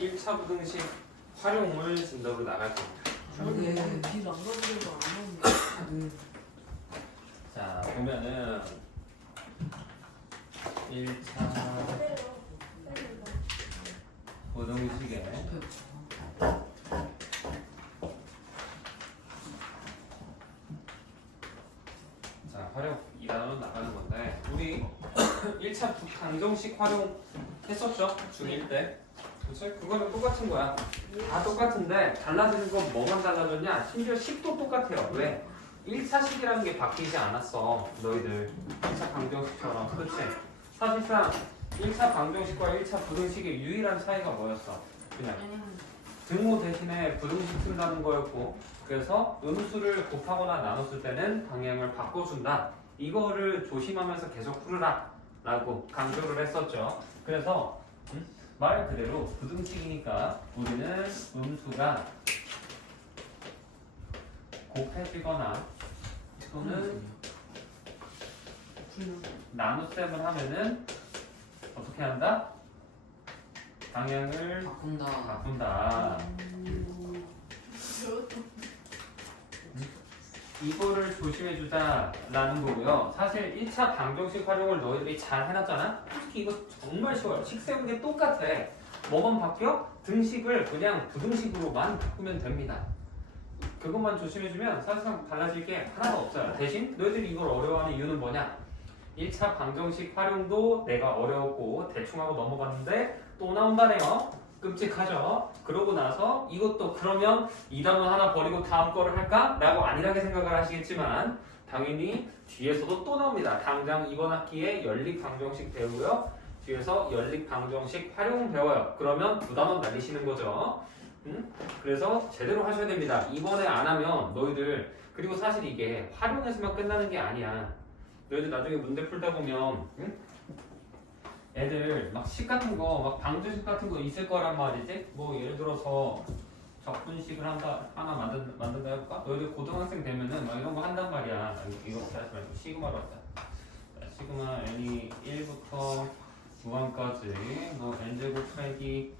1차 부등식 활용을 진도로 나갈 겁니다. 네. 길안 가보는 거안 나오네. 자, 보면은 1차 부등식에 자, 활용 이 단어로 나가는 건데 우리 1차 방정식 활용했었죠? 중1 때. 그치? 그거는 똑같은 거야. 다 똑같은데 달라지는 건 뭐만 달라졌냐? 심지어 식도 똑같아요. 왜? 1차식이라는 게 바뀌지 않았어. 너희들 1차 방정식처럼. 그치? 사실상 1차 방정식과 1차 부등식의 유일한 차이가 뭐였어? 그냥 등호 대신에 부등식 쓴다는 거였고, 그래서 음수를 곱하거나 나눴을 때는 방향을 바꿔준다. 이거를 조심하면서 계속 풀으라 라고 강조를 했었죠. 그래서 말 그대로 부등식이니까 우리는 음수가 곱해지거나 또는 나눗셈을 하면은 어떻게 한다? 방향을 바꾼다. 이거를 조심해주자라는 거고요. 사실 1차 방정식 활용을 너희들이 잘 해놨잖아? 솔직히 이거 정말 쉬워요. 식 세우는 게 똑같아. 뭐만 바뀌어? 등식을 그냥 부등식으로만 바꾸면 됩니다. 그것만 조심해주면 사실상 달라질 게 하나도 없어요. 대신 너희들이 이걸 어려워하는 이유는 뭐냐? 1차 방정식 활용도 내가 어려웠고 대충 하고 넘어갔는데 또 나온다네요. 끔찍하죠. 그러고 나서 이것도 그러면 이 단원 하나 버리고 다음 거를 할까? 라고 안일하게 생각을 하시겠지만 당연히 뒤에서도 또 나옵니다. 당장 이번 학기에 연립 방정식 배우고요. 뒤에서 연립 방정식 활용 배워요. 그러면 두 단원 날리시는 거죠. 그래서 제대로 하셔야 됩니다. 이번에 안 하면 너희들 그리고 사실 이게 활용해서만 끝나는 게 아니야. 너희들 나중에 문제 풀다 보면 애들 막 식 같은 거, 막 방정식 같은 거 있을 거란 말이지. 뭐 예를 들어서 적분식을 하나 만든다 해볼까? 너희들 고등학생 되면은 막 이런 거 한단 말이야. 이거 다시 말고 시그마로 하자. 자, 시그마 n이 1부터 무한까지 뭐 n제곱 빼기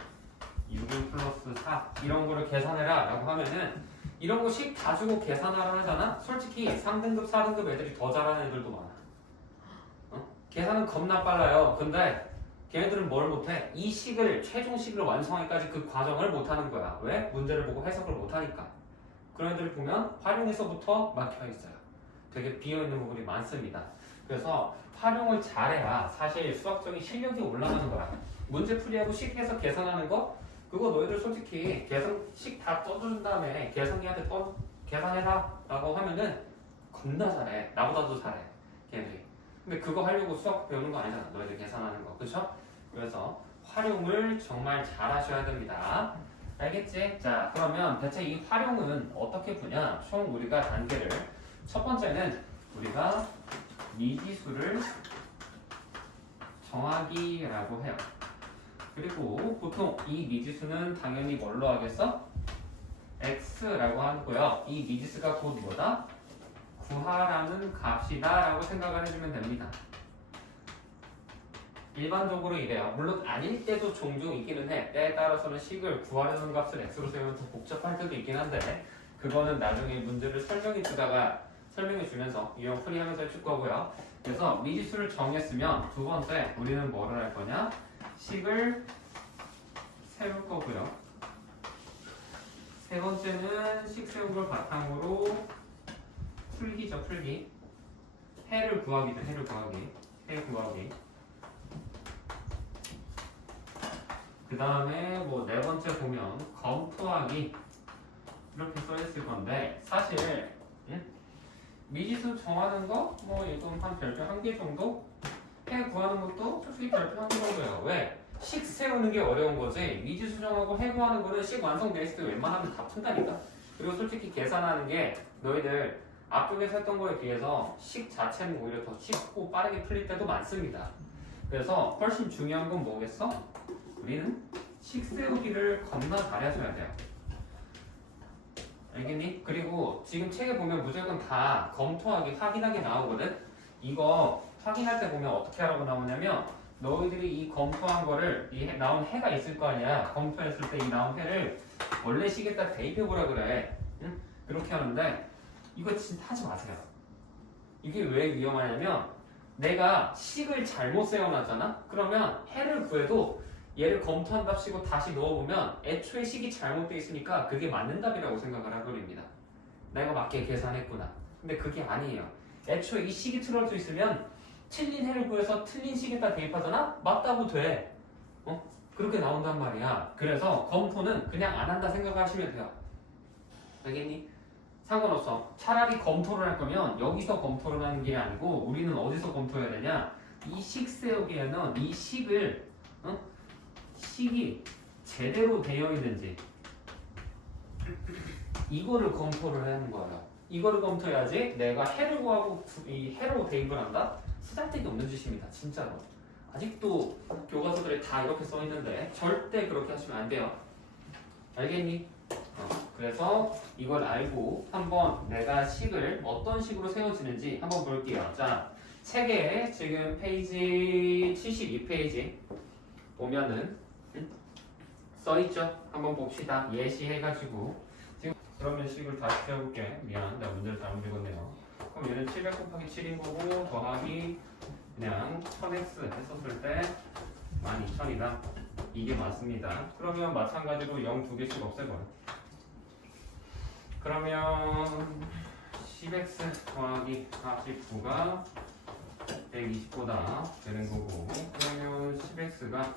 6인 플러스 4 이런 거를 계산해라 라고 하면은 이런 거 식 다 주고 계산하라 하잖아? 솔직히 3등급, 4등급 애들이 더 잘하는 애들도 많아. 계산은 겁나 빨라요. 근데 걔네들은 뭘 못해? 이 식을 최종식을 완성하기까지 그 과정을 못하는 거야. 왜? 문제를 보고 해석을 못하니까. 그런 애들을 보면 활용에서부터 막혀있어요. 되게 비어있는 부분이 많습니다. 그래서 활용을 잘해야 사실 수학적인 실력이 올라가는 거야. 문제 풀이하고 식 해서 계산하는 거 그거 너희들 솔직히 식 다 떠준 다음에 계산기한테 계산해라 라고 하면은 겁나 잘해. 나보다도 잘해. 걔네들이. 근데 그거 하려고 수학 배우는 거 아니잖아. 너희들 계산하는 거. 그쵸? 그래서 활용을 정말 잘 하셔야 됩니다. 알겠지? 자, 그러면 대체 이 활용은 어떻게 푸냐? 총 우리가 단계를 첫 번째는 우리가 미지수를 정하기라고 해요. 그리고 보통 이 미지수는 당연히 뭘로 하겠어? x라고 하고요. 이 미지수가 곧 뭐다? 구하라는 값이다 라고 생각을 해주면 됩니다. 일반적으로 이래요. 물론 아닐 때도 종종 있기는 해. 때에 따라서는 식을 구하려는 값을 x로 세우면 더 복잡할 때도 있긴 한데 그거는 나중에 문제를 설명해 주면서 유형 풀이하면서 해줄 거고요. 그래서 미지수를 정했으면 두 번째 우리는 뭐를 할 거냐? 식을 세울 거고요. 세 번째는 식 세운 걸 바탕으로 풀기죠, 풀기. 해를 구하기죠, 해를 구하기. 해 구하기. 그 다음에 뭐 네 번째 보면 검토하기. 이렇게 써있을 건데, 사실, 미지수 정하는 거, 뭐 이건 한 별표 1개 정도? 해 구하는 것도 솔직히 별표 1개 정도예요. 왜? 식 세우는 게 어려운 거지, 미지수 정하고 해 구하는 거는 식 완성돼 있을 때 웬만하면 다 푼다니까? 그리고 솔직히 계산하는 게 너희들 앞쪽에서 했던 거에 비해서 식 자체는 오히려 더 쉽고 빠르게 풀릴 때도 많습니다. 그래서 훨씬 중요한 건 뭐겠어? 우리는 식 세우기를 겁나 잘해줘야 돼요. 알겠니? 그리고 지금 책에 보면 무조건 다 검토하기, 확인하기 나오거든? 이거 확인할 때 보면 어떻게 하라고 나오냐면 너희들이 이 검토한 거를 나온 해가 있을 거 아니야. 검토했을 때 이 나온 해를 원래 식에다 대입해 보라 그래. 응? 그렇게 하는데 이거 진짜 하지 마세요. 이게 왜 위험하냐면 내가 식을 잘못 세워놨잖아. 그러면 해를 구해도 얘를 검토한 답시고 다시 넣어보면 애초에 식이 잘못돼 있으니까 그게 맞는 답이라고 생각을 해버립니다. 내가 맞게 계산했구나. 근데 그게 아니에요. 애초에 이 식이 틀어져 있으면 틀린 해를 구해서 틀린 식에다 대입하잖아? 맞다고 돼. 그렇게 나온단 말이야. 그래서 검토는 그냥 안 한다 생각하시면 돼요. 알겠니? 상관없어. 차라리 검토를 할 거면 여기서 검토를 하는 게 아니고 우리는 어디서 검토해야 되냐? 이 식 세우기에는 이 식을 식이 제대로 되어 있는지 이거를 검토를 하는 거예요. 이거를 검토해야지 내가 해를 구하고 이 해로 대입을 한다? 쓰잘데기 없는 짓입니다. 진짜로. 아직도 교과서들이 다 이렇게 써 있는데 절대 그렇게 하시면 안 돼요. 알겠니? 그래서 이걸 알고 한번 내가 식을 어떤 식으로 세워지는지 한번 볼게요. 자, 책에 지금 페이지 72페이지 보면은 써있죠? 한번 봅시다. 예시해가지고 지금 그러면 식을 다시 세워볼게. 미안, 내가 문제를 잘못 읽었네요. 그럼 얘는 700 곱하기 7인 거고 더하기 그냥 1000x 했었을 때 12000이다. 이게 맞습니다. 그러면 마찬가지로 0 두 개씩 없애버려. 그러면 10x 더하기 49가 120보다 되는 거고 그러면 10x가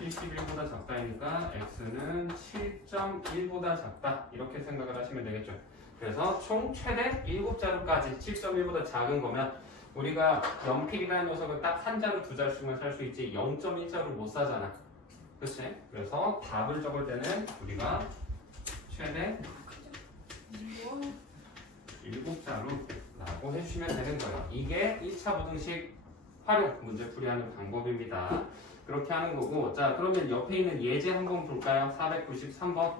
71보다 작다니까 x는 7.1보다 작다 이렇게 생각을 하시면 되겠죠. 그래서 총 최대 7자루까지 7.1보다 작은 거면 우리가 연필이라는 녀석은 딱 한 자루 두 자루씩만 살 수 있지 0.1자루 못 사잖아. 그치? 그래서 답을 적을 때는 우리가 최대 7자루라고 해주시면 되는 거예요. 이게 1차 부등식 활용 문제풀이하는 방법입니다. 그렇게 하는 거고 자 그러면 옆에 있는 예제 한번 볼까요? 493번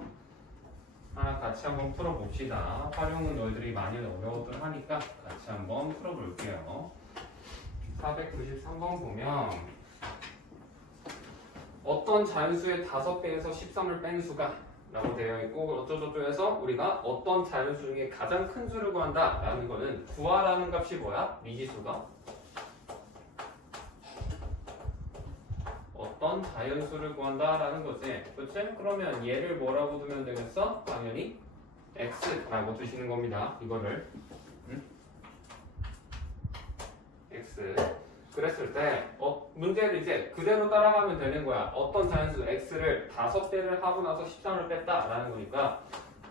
같이 한번 풀어봅시다. 활용은 너희들이 많이 어려워들 하니까 같이 한번 풀어볼게요. 493번 보면 어떤 자연수의 5배에서 13을 뺀 수가 라고 되어 있고 어쩌고저쩌고해서 우리가 어떤 자연수 중에 가장 큰 수를 구한다 라는 거는 구하라는 값이 뭐야? 미지수가 어떤 자연수를 구한다 라는 거지. 그치? 그러면 얘를 뭐라고 두면 되겠어? 당연히 x라고 두시는 겁니다. 이거를 x 그랬을 때 문제를 이제 그대로 따라가면 되는 거야. 어떤 자연수 x를 5배를 하고 나서 13을 뺐다 라는 거니까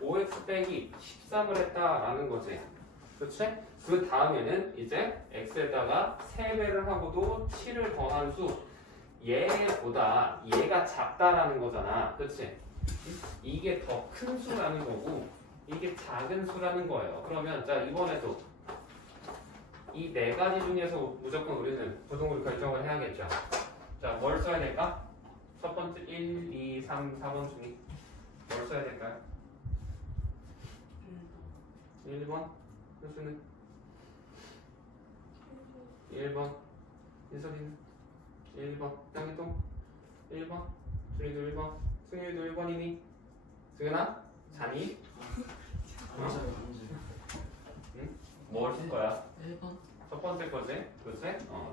5x 빼기 13을 했다 라는 거지. 그치? 그 다음에는 이제 x에다가 3배를 하고도 7을 더한 수 얘보다 얘가 작다라는 거잖아. 그치? 이게 더 큰 수라는 거고 이게 작은 수라는 거예요. 그러면 자 이번에도 이 네 가지 중에서 무조건 우리는 부등호를 결정을 해야겠죠. 자, 뭘 써야 될까? 첫 번째 1, 2, 3, 4번 중에 뭘 써야 될까요? 1번 효수는 1번 인석이는 1번 양희동 1번 준이도 1번 승윤이도 1번이니 승윤아? 자니? 응? 뭘 쓸 거야? 1번. 첫 번째 거지? 그치?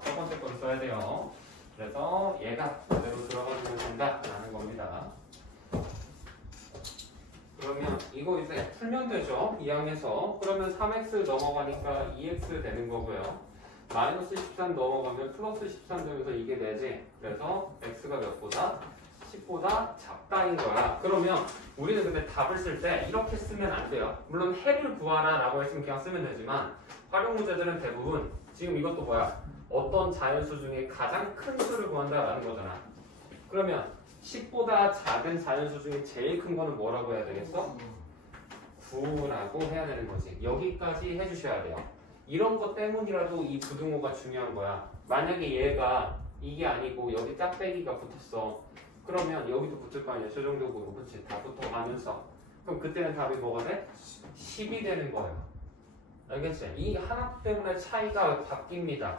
첫 번째 거를 써야 돼요. 그래서 얘가 그대로 들어가주면 된다라는 겁니다. 그러면 이거 이제 풀면 되죠? 2항에서. 그러면 3x 넘어가니까 2x 되는 거고요. 마이너스 13 넘어가면 플러스 13 되면서 이게 되지. 그래서 x가 몇 보다? 10보다 작다인 거야. 그러면 우리는 근데 답을 쓸 때 이렇게 쓰면 안 돼요. 물론 해를 구하라 라고 했으면 그냥 쓰면 되지만 활용 문제들은 대부분 지금 이것도 뭐야? 어떤 자연수 중에 가장 큰 수를 구한다라는 거잖아. 그러면 10보다 작은 자연수 중에 제일 큰 거는 뭐라고 해야 되겠어? 9라고 해야 되는 거지. 여기까지 해주셔야 돼요. 이런 것 때문이라도 이 부등호가 중요한 거야. 만약에 얘가 이게 아니고 여기 짝배기가 붙었어. 그러면 여기도 붙을 거 아니야. 저 정도고 그렇지. 다 붙어가면서. 그럼 그때는 답이 뭐가 돼? 10이 되는 거예요. 알겠지? 이 하나 때문에 차이가 바뀝니다.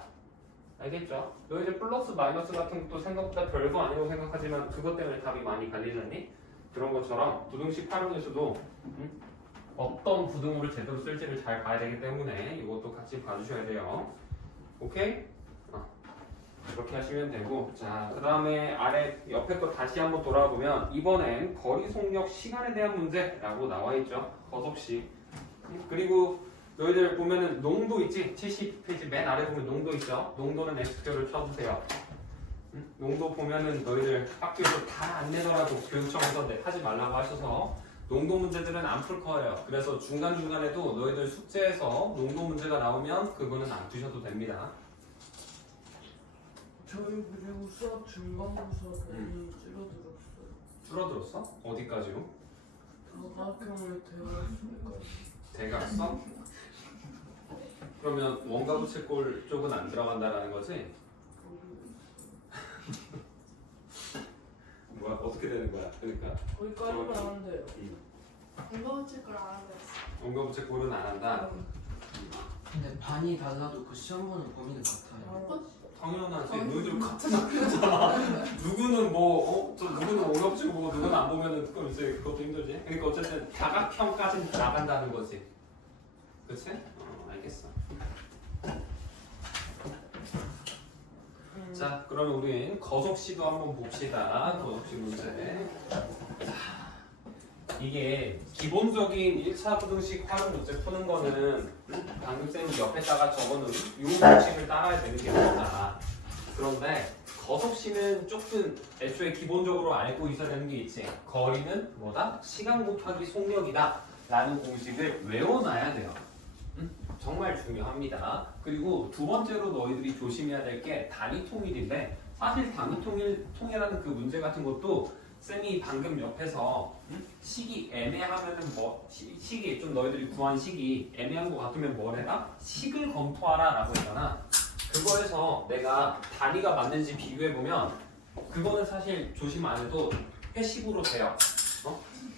알겠죠? 너희들 플러스 마이너스 같은 것도 생각보다 별거 아니라고 생각하지만 그것 때문에 답이 많이 갈리잖니? 그런 것처럼 부등식 활용에서도 어떤 부등호를 제대로 쓸지를 잘 봐야 되기 때문에 이것도 같이 봐주셔야 돼요. 오케이? 이렇게 하시면 되고, 자, 그 다음에 아래 옆에 거 다시 한번 돌아보면 이번엔 거리, 속력, 시간에 대한 문제라고 나와 있죠. 거속시. 그리고 너희들 보면은 농도 있지? 70페이지 맨 아래 보면 농도 있죠? 농도는 X표를 쳐주세요. 농도 보면은 너희들 학교에서 다 안 내더라도 교육청에서 하지 말라고 하셔서 농도 문제들은 안 풀 거예요. 그래서 중간중간에도 너희들 숙제에서 농도 문제가 나오면 그거는 안 푸셔도 됩니다. 저희 그리고 수학 중간고사 너무 줄어들었어요. 줄어들었어? 어디까지로? 다각형을 대화했으니까. 대각선? 그러면 원가 부채꼴 쪽은 안 들어간다라는 거지? 뭐야 어떻게 되는 거야? 그러니까 거기까지만 하면 돼요. 이거 붙일 걸 알아봤어. 원가 부채꼴은 안 한다. 근데 반이 달라도 그 시험 보는 범위는 같아요. 당연하지. 너희들 같은 학교잖아. 누구는 저 누구는 원가 부채꼴 보고 누구는 안 보면은 그럼 이제 그것도 힘들지. 그러니까 어쨌든 다각형까지는 나간다는 거지. 그치? 알겠어. 자, 그러면 우리 거속시도 한번 봅시다. 거속시 문제. 이게 기본적인 1차 부등식 활용 문제 푸는 거는 방금 쌤이 옆에다가 적어놓은 이 방식을 따라야 되는 게 맞다. 그런데 거속시는 조금 애초에 기본적으로 알고 있어야 되는 게 있지. 거리는 뭐다? 시간 곱하기 속력이다. 라는 공식을 외워놔야 돼요. 정말 중요합니다. 그리고 두 번째로 너희들이 조심해야 될 게 단위 통일인데 사실 단위 통일하는 그 문제 같은 것도 쌤이 방금 옆에서 식이 애매하면은 식이 좀 너희들이 구한 식이 애매한 것 같으면 뭘 해라? 식을 검토하라 라고 했잖아. 그거에서 내가 단위가 맞는지 비교해보면 그거는 사실 조심 안 해도 회식으로 돼요.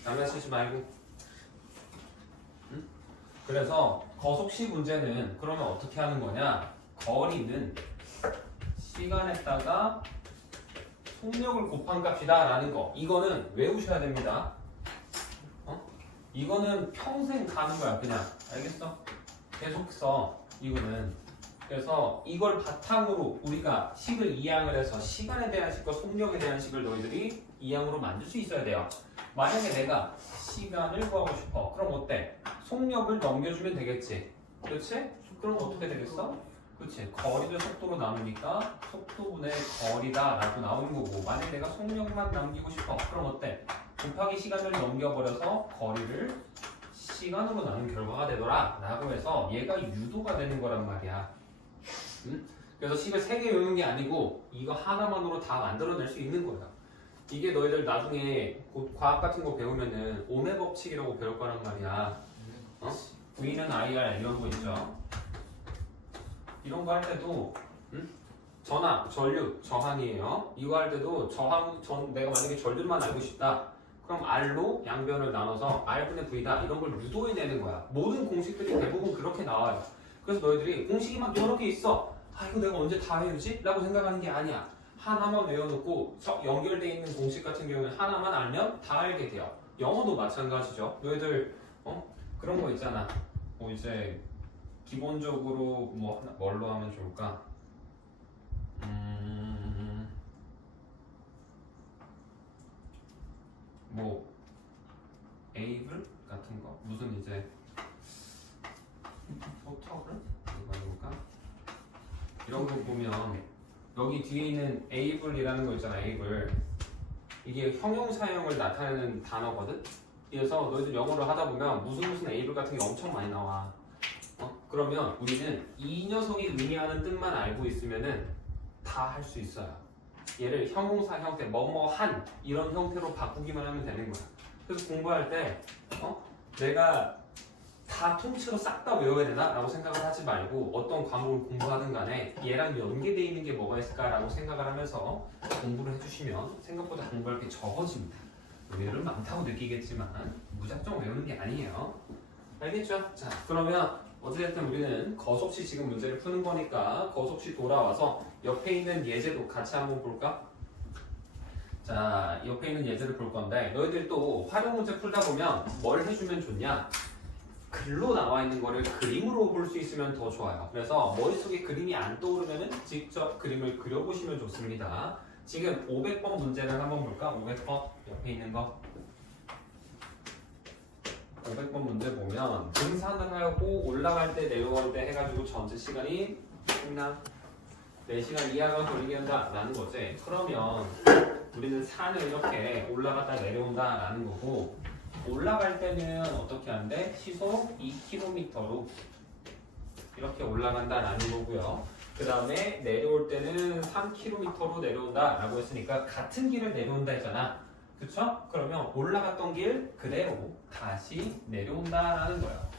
장난치지 말고. 그래서 거속시 문제는 그러면 어떻게 하는 거냐? 거리는 시간에다가 속력을 곱한 값이다 라는 거. 이거는 외우셔야 됩니다. 이거는 평생 가는 거야 그냥. 알겠어? 계속 써. 이거는. 그래서 이걸 바탕으로 우리가 식을 이항을 해서 시간에 대한 식과 속력에 대한 식을 너희들이 이항으로 만들 수 있어야 돼요. 만약에 내가 시간을 구하고 싶어. 그럼 어때? 속력을 넘겨주면 되겠지. 그렇지? 그럼 어떻게 되겠어? 그렇지. 거리를 속도로 나누니까 속도분의 거리다 라고 나오는 거고, 만약에 내가 속력만 남기고 싶어. 그럼 어때? 곱하기 시간을 넘겨버려서 거리를 시간으로 나눈 결과가 되더라 라고 해서 얘가 유도가 되는 거란 말이야. 그래서 식을 3개 외우는 게 아니고 이거 하나만으로 다 만들어낼 수 있는 거야. 이게 너희들 나중에 과학 같은 거 배우면은 오메 법칙이라고 배울 거란 말이야. V는 IR 이런 거 있죠. 이런 거 할 때도 전압, 전류, 저항이에요. 이거 할 때도 내가 만약에 전류만 알고 싶다. 그럼 R로 양변을 나눠서 R분의 V다. 이런 걸 유도해내는 거야. 모든 공식들이 대부분 그렇게 나와요. 그래서 너희들이 공식이 막 여러 개 있어. 이거 내가 언제 다 외우지? 라고 생각하는 게 아니야. 하나만 외워놓고 연결되어 있는 공식 같은 경우는 하나만 알면 다 알게 돼요. 영어도 마찬가지죠. 너희들 그런 거 있잖아. 이제 기본적으로 뭘로 하면 좋을까? 에이블 같은 거 무슨 이제 포터블 이거 해볼까? 이런 거 보면 여기 뒤에 있는 에이블이라는 거 있잖아. 에이블 이게 형용사형을 나타내는 단어거든. 그래서 너희들 영어를 하다 보면 무슨 에이블 같은 게 엄청 많이 나와. 그러면 우리는 이 녀석이 의미하는 뜻만 알고 있으면은 다 할 수 있어요. 얘를 형용사 형태, 뭐뭐한 이런 형태로 바꾸기만 하면 되는 거야. 그래서 공부할 때 내가 다 통째로 싹 다 외워야 되나? 라고 생각을 하지 말고 어떤 과목을 공부하든 간에 얘랑 연계되어 있는 게 뭐가 있을까라고 생각을 하면서 공부를 해주시면 생각보다 공부할 게 적어집니다. 의외로 많다고 느끼겠지만 무작정 외우는 게 아니에요. 알겠죠? 자, 그러면 어쨌든 우리는 거속시 지금 문제를 푸는 거니까 거속시 돌아와서 옆에 있는 예제도 같이 한번 볼까? 자, 옆에 있는 예제를 볼 건데 너희들 또 활용 문제 풀다 보면 뭘 해주면 좋냐? 글로 나와 있는 거를 그림으로 볼 수 있으면 더 좋아요. 그래서 머릿속에 그림이 안 떠오르면 직접 그림을 그려보시면 좋습니다. 지금 500번 문제를 한번 볼까? 500번 옆에 있는 거 500번 문제 보면 등산을 하고 올라갈 때 내려올 때 해가지고 전체 시간이 생나 4시간 이하가 걸리게 한다라는 거지. 그러면 우리는 산을 이렇게 올라갔다 내려온다 라는 거고 올라갈 때는 어떻게 하는데 시속 2km로 이렇게 올라간다 라는 거고요. 그 다음에 내려올 때는 3km로 내려온다 라고 했으니까 같은 길을 내려온다 했잖아. 그쵸? 그러면 올라갔던 길 그대로 다시 내려온다 라는 거예요.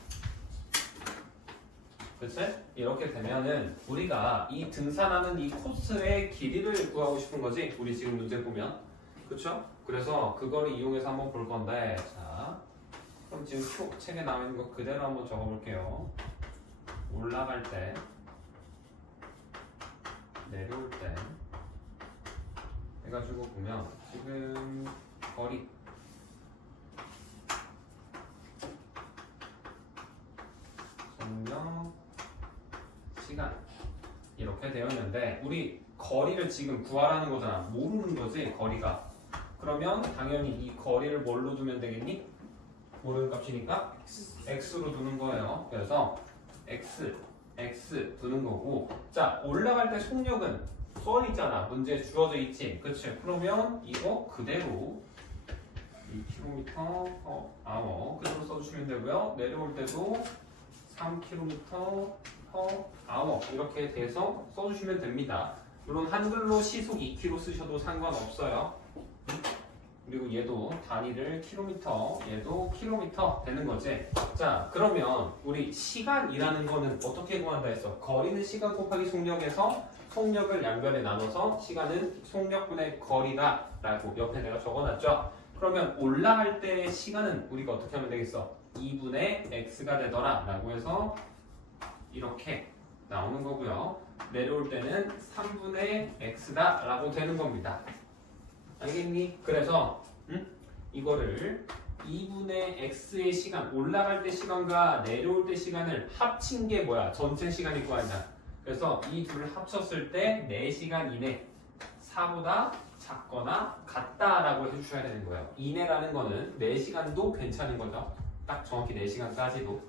그치? 이렇게 되면은 우리가 이 등산하는 이 코스의 길이를 구하고 싶은 거지. 우리 지금 문제 보면. 그쵸? 그래서 그거를 이용해서 한번 볼 건데 자 그럼 지금 책에 나와 있는 거 그대로 한번 적어볼게요. 올라갈 때 내려올 때 해가지고 보면 지금 거리 속력 시간 이렇게 되어 있는데 우리 거리를 지금 구하라는 거잖아. 모르는 거지 거리가. 그러면 당연히 이 거리를 뭘로 두면 되겠니? 모르는 값이니까 x로 두는 거예요. 그래서 x 두는 거고 자 올라갈 때 속력은 써 있잖아. 문제에 주어져 있지. 그치? 그러면 이거 그대로 2km/h 그대로 써주시면 되고요. 내려올 때도 3km/h 이렇게 돼서 써주시면 됩니다. 물론 한글로 시속 2km 쓰셔도 상관없어요. 그리고 얘도 단위를 킬로미터, 얘도 킬로미터 되는 거지. 자, 그러면 우리 시간이라는 거는 어떻게 구한다 했어? 거리는 시간 곱하기 속력에서 속력을 양변에 나눠서 시간은 속력분의 거리다 라고 옆에 내가 적어놨죠. 그러면 올라갈 때의 시간은 우리가 어떻게 하면 되겠어? 2분의 x가 되더라 라고 해서 이렇게 나오는 거고요. 내려올 때는 3분의 x다 라고 되는 겁니다. 알겠니? 그래서 이거를 2분의 x의 시간 올라갈 때 시간과 내려올 때 시간을 합친 게 뭐야? 전체 시간일 거 아니야. 그래서 이 둘을 합쳤을 때 4시간 이내 4보다 작거나 같다라고 해주셔야 되는 거예요. 이내라는 거는 4시간도 괜찮은 거죠. 딱 정확히 4시간까지도.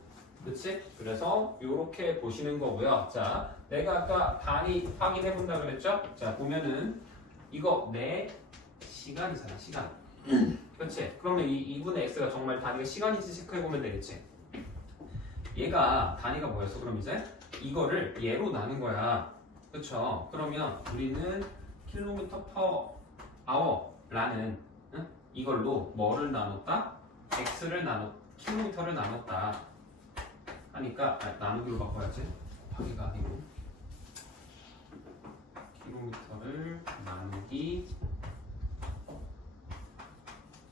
그치? 그래서 이렇게 보시는 거고요. 자, 내가 아까 단위 확인해 본다 그랬죠? 자, 보면은 이거 4시간이잖아, 시간. 그치? 그러면 이 2분의 x가 정말 단위가 시간인지 체크해 보면 되겠지? 얘가 단위가 뭐였어? 그럼 이제 이거를 얘로 나눈 거야. 그쵸? 그러면 우리는 km/h라는 이걸로 뭐를 나눴다? x를 킬로미터를 나눴다 하니까 나누기로 바꿔야지. 곱하기가 아니고 킬로미터를 나누기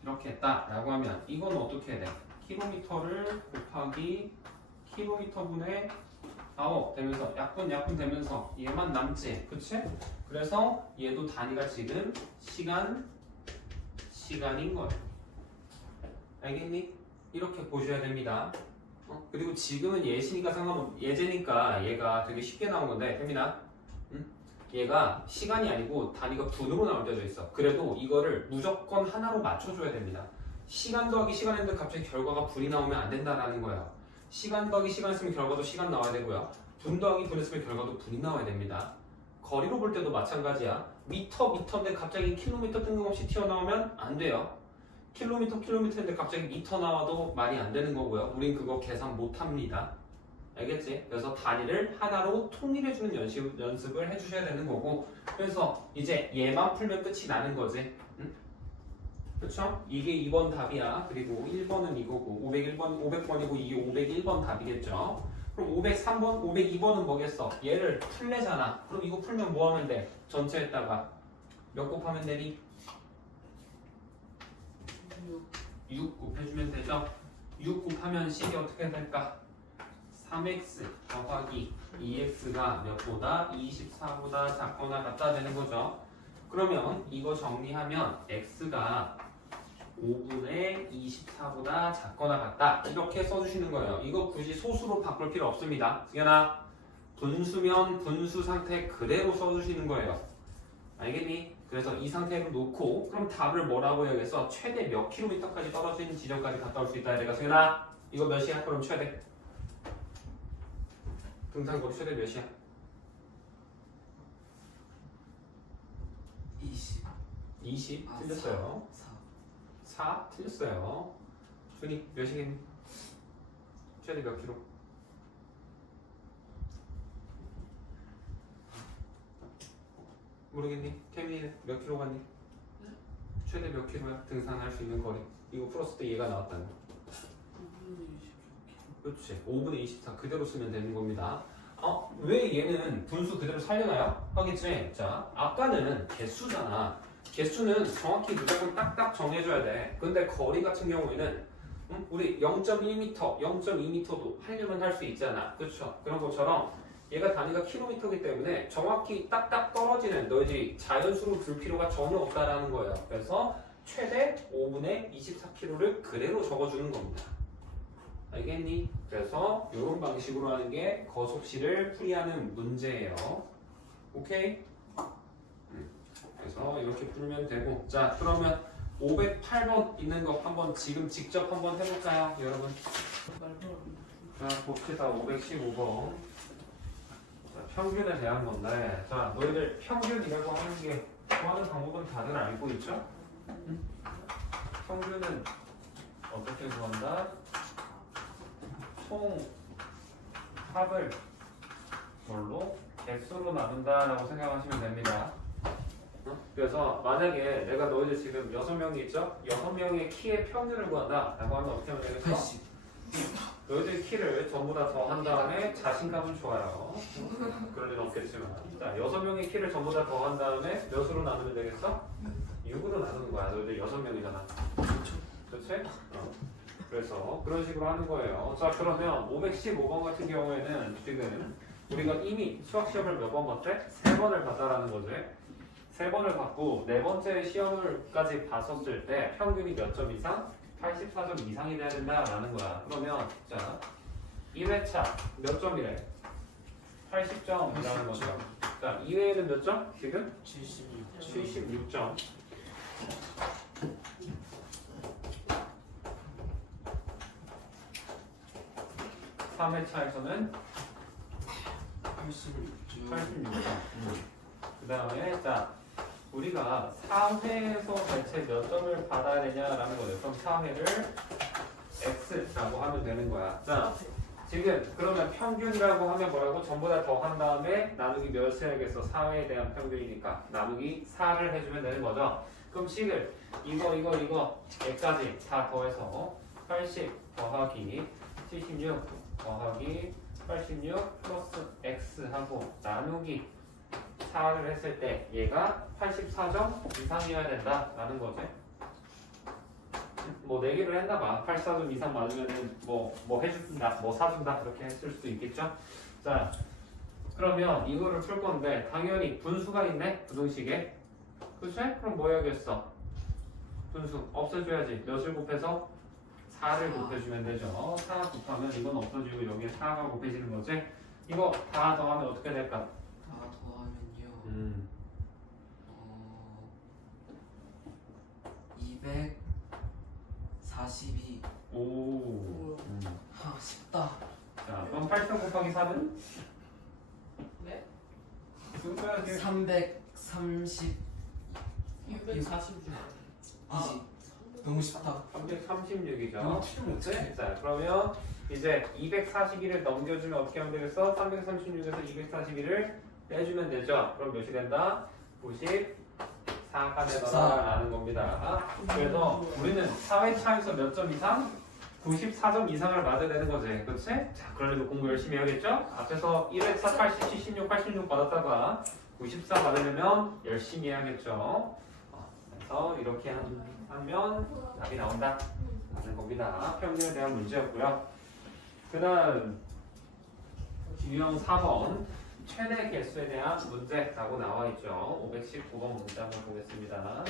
이렇게 했다라고 하면 이건 어떻게 돼? 킬로미터를 곱하기 킬로미터분의 아홉 되면서 약분 되면서 얘만 남지, 그치? 그래서 얘도 단위가 지금 시간인 거예요. 알겠니? 이렇게 보셔야 됩니다. 그리고 지금은 예시니까 예제니까 얘가 되게 쉽게 나온 건데, 혜민아, 얘가 시간이 아니고 단위가 분으로 나올 때도 있어. 그래도 이거를 무조건 하나로 맞춰줘야 됩니다. 시간 더하기 시간 했는데 갑자기 결과가 분이 나오면 안 된다라는 거예요. 시간 더하기 시간 했으면 결과도 시간 나와야 되고요. 분 더하기 분 했으면 결과도 분이 나와야 됩니다. 거리로 볼 때도 마찬가지야. 미터인데 갑자기 킬로미터 뜬금없이 튀어나오면 안 돼요. 킬로미터인데 갑자기 미터 나와도 말이 안 되는 거고요. 우린 그거 계산 못 합니다. 알겠지? 그래서 단위를 하나로 통일해주는 연습을 해주셔야 되는 거고, 그래서 이제 얘만 풀면 끝이 나는 거지. 그쵸? 이게 2번 답이야. 그리고 1번은 이거고 500번이고 이게 501번 답이겠죠. 그럼 503번, 502번은 뭐겠어? 얘를 풀래잖아. 그럼 이거 풀면 뭐 하면 돼? 전체에다가 몇 곱하면 되니? 6 곱해주면 되죠? 6 곱하면 식이 어떻게 될까? 3x 더하기 2x가 몇보다 24보다 작거나 같다 되는 거죠. 그러면 이거 정리하면 x가 5분의 24보다 작거나 같다 이렇게 써주시는 거예요. 이거 굳이 소수로 바꿀 필요 없습니다. 승현아 분수면 분수 상태 그대로 써주시는 거예요. 알겠니? 그래서 이 상태로 놓고 그럼 답을 뭐라고 해야겠어? 최대 몇 킬로미터까지 떨어진 지점까지 갔다 올 수 있다. 내가 승현아 이거 몇이야? 그럼 최대 등산거리 최대 몇이야? 20. 20 아, 틀렸어요. 4. 4 틀렸어요. 준이 몇이겠니? 최대 몇 킬로? 모르겠니? 태민이는 몇 킬로 갔니? 최대 몇 킬로야? 등산할 수 있는 거리. 이거 풀었을 때 얘가 나왔다는 거. 5분의 24km. 그렇지. 5분의 24 그대로 쓰면 되는 겁니다. 왜 얘는 분수 그대로 살려놔요? 하겠지. 자, 아까는 개수잖아. 개수는 정확히 무조건 딱딱 정해줘야 돼. 근데 거리 같은 경우에는 우리 0.1m, 0.2m도 하려면 할 수 있잖아. 그렇죠? 그런 것처럼 얘가 단위가 킬로미터이기 때문에 정확히 딱딱 떨어지는 너희들이 자연수로 둘 필요가 전혀 없다라는 거예요. 그래서 최대 5분의 24km를 그대로 적어주는 겁니다. 알겠니? 그래서 이런 방식으로 하는 게 거속시를 풀이하는 문제예요. 오케이? 그래서 이렇게 풀면 되고 자 그러면 508번 있는 거 한번 지금 직접 한번 해볼까요 여러분? 자 봅시다. 515번 평균에 대한 건데 자 너희들 평균이라고 하는 게 구하는 방법은 다들 알고 있죠? 평균은 어떻게 구한다? 총 합을 뭘로? 개수로 나눈다라고 생각하시면 됩니다. 그래서 만약에 내가 너희들 지금 6명이 있죠? 6명의 키의 평균을 구한다라고 하면 어떻게 하면 되겠어? 80. 너희들 키를 전부 다 더한 다음에 자신감은 좋아요. 그럴 일 없겠지만 자 6명의 키를 전부 다 더한 다음에 몇으로 나누면 되겠어? 6으로 나누는 거야. 너희들 6명이잖아. 그렇지? 그래서 그런 식으로 하는 거예요. 자 그러면 515번 같은 경우에는 지금 우리가 이미 수학 시험을 몇 번 봤대? 3번을 봤다라는 거지. 3번을 받고 4번째 시험을까지 봤었을 때 평균이 몇 점 이상? 84점 이상이 돼야 된다라는 거야. 그러면 자 1회차 몇 점이래? 80점이라는 거죠. 자 2회에는 몇 점? 지금? 76점. 3회차에서는 86점. 그 다음에 자 우리가 4회에서 대체 몇 점을 받아야 되냐라는 거예요. 그럼 4회를 x라고 하면 되는 거야. 자 지금 그러면 평균이라고 하면 뭐라고? 전부 다 더한 다음에 나누기 몇을 해야겠어? 4회에 대한 평균이니까 나누기 4를 해주면 되는 거죠. 그럼 식을 이거 얘까지 다 더해서 80 더하기 76 더하기 86 플러스 x 하고 나누기 4를 했을 때 얘가 84점 이상이어야 된다라는 거지. 뭐 내기를 했나봐. 84점 이상 맞으면은 뭐 해준다, 뭐 사준다 그렇게 했을 수도 있겠죠. 자 그러면 이거를 풀 건데 당연히 분수가 있네 부등식에. 그치? 그럼 뭐 해야겠어? 분수 없애줘야지. 몇을 곱해서? 4를 곱해주면 되죠. 4 곱하면 이건 없어지고 여기에 4가 곱해지는 거지. 이거 다 더하면 어떻게 될까? 다 더하면요. 242. 오. 아 쉽다. 자, 그럼 8 곱하기 3은? 네? 숫자지. 330. 646. 너무 쉽다. 336이죠. 그치? 자, 그러면 이제 241을 넘겨주면 어떻게 하면 되겠어? 336에서 241을 빼주면 되죠. 그럼 몇이 된다? 94가 되더라라는 겁니다. 그래서 우리는 4회차에서 몇 점 이상? 94점 이상을 맞아야 되는 거지. 그치? 자, 그러려면 공부 열심히 해야겠죠? 앞에서 1회차 80, 76, 86 받았다가 94 받으려면 열심히 해야겠죠. 그래서 이렇게 하면 답이 나온다 라는 겁니다. 평균에 대한 문제였고요. 그 다음 유형 4번 최대 개수에 대한 문제라고 나와 있죠. 519번 문제 한번 보겠습니다.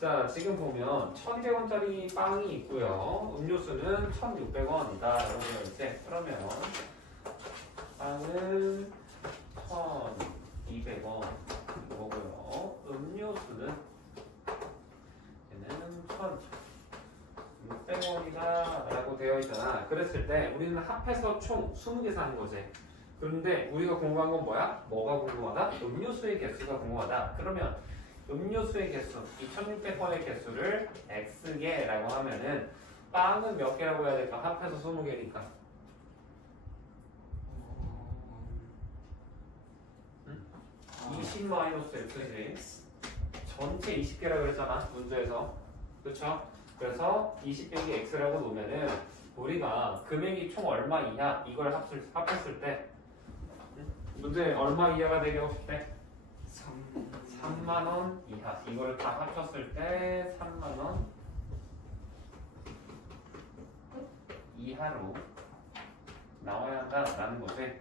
자, 지금 보면 1,200원짜리 빵이 있고요. 음료수는 1,600원이다. 라고 되어 있지. 그러면 빵은 1,200원 이거고요. 음료수는 얘는 1,600원이다 라고 되어 있잖아. 그랬을 때 우리는 합해서 총 20개 사는 거지. 그런데 우리가 궁금한 건 뭐야? 뭐가 궁금하다? 음료수의 개수가 궁금하다. 그러면 음료수의 개수, 2600번의 개수를 x개라고 하면은 빵은 몇 개라고 해야 될까? 합해서 20개니까. 응? 20-x지. 전체 20개라고 그랬잖아, 문제에서. 그쵸? 그래서 20 빼기 x라고 놓으면은 우리가 금액이 총 얼마 이하 이걸 합했을 때 문제 얼마 이하가 되게 했을 때 3만 원 이하 이걸 다 합쳤을 때 3만 원 이하로 나와야 한다라는 거지.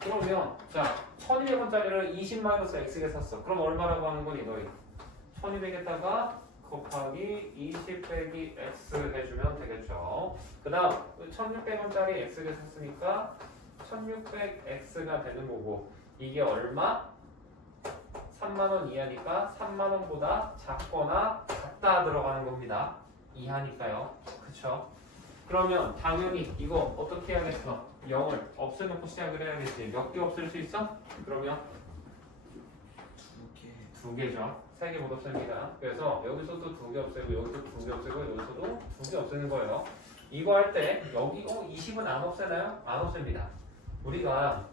그러면 자 1200원짜리를 20-x에 샀어. 그럼 얼마라고 하는 거니 너희? 1200에다가 곱하기 20 빼기 x 해주면 되겠죠. 그 다음 1600원짜리 x를 샀으니까 1600x가 되는 거고 이게 얼마? 3만원 이하니까 3만원보다 작거나 같다 들어가는 겁니다. 이하니까요. 그쵸? 그러면 당연히 이거 어떻게 해야겠어? 0을 없애놓고 시작을 해야겠지. 몇 개 없앨 수 있어? 그러면 2개죠. 3개 못 없앱니다. 그래서 여기서도 2개 없애고 여기서 2개 없애고 여기서도 2개 없애는 거예요. 이거 할 때 여기 20은 안 없애나요? 안 없앱니다. 우리가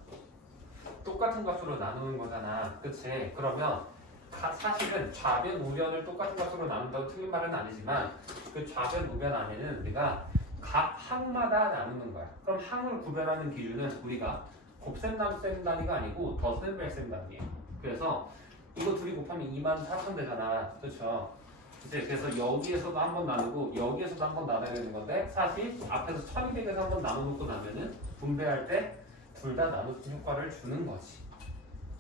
똑같은 값으로 나누는 거잖아. 그치? 그러면 사실은 좌변, 우변을 똑같은 값으로 나눈다고 틀린 말은 아니지만 그 좌변, 우변 안에는 우리가 각 항마다 나누는 거야. 그럼 항을 구별하는 기준은 우리가 곱셈 나눗셈 단위가 아니고 덧셈 뺄셈 단위예요. 그래서 이거 둘이 곱하면 24,000 되잖아. 그렇죠? 이제 그래서 여기에서도 한 번 나누고 여기에서도 한 번 나눠야 되는 건데 사실 앞에서 1200에서 한 번 나눠놓고 나면은 분배할 때 둘 다 나누기 효과를 주는 거지.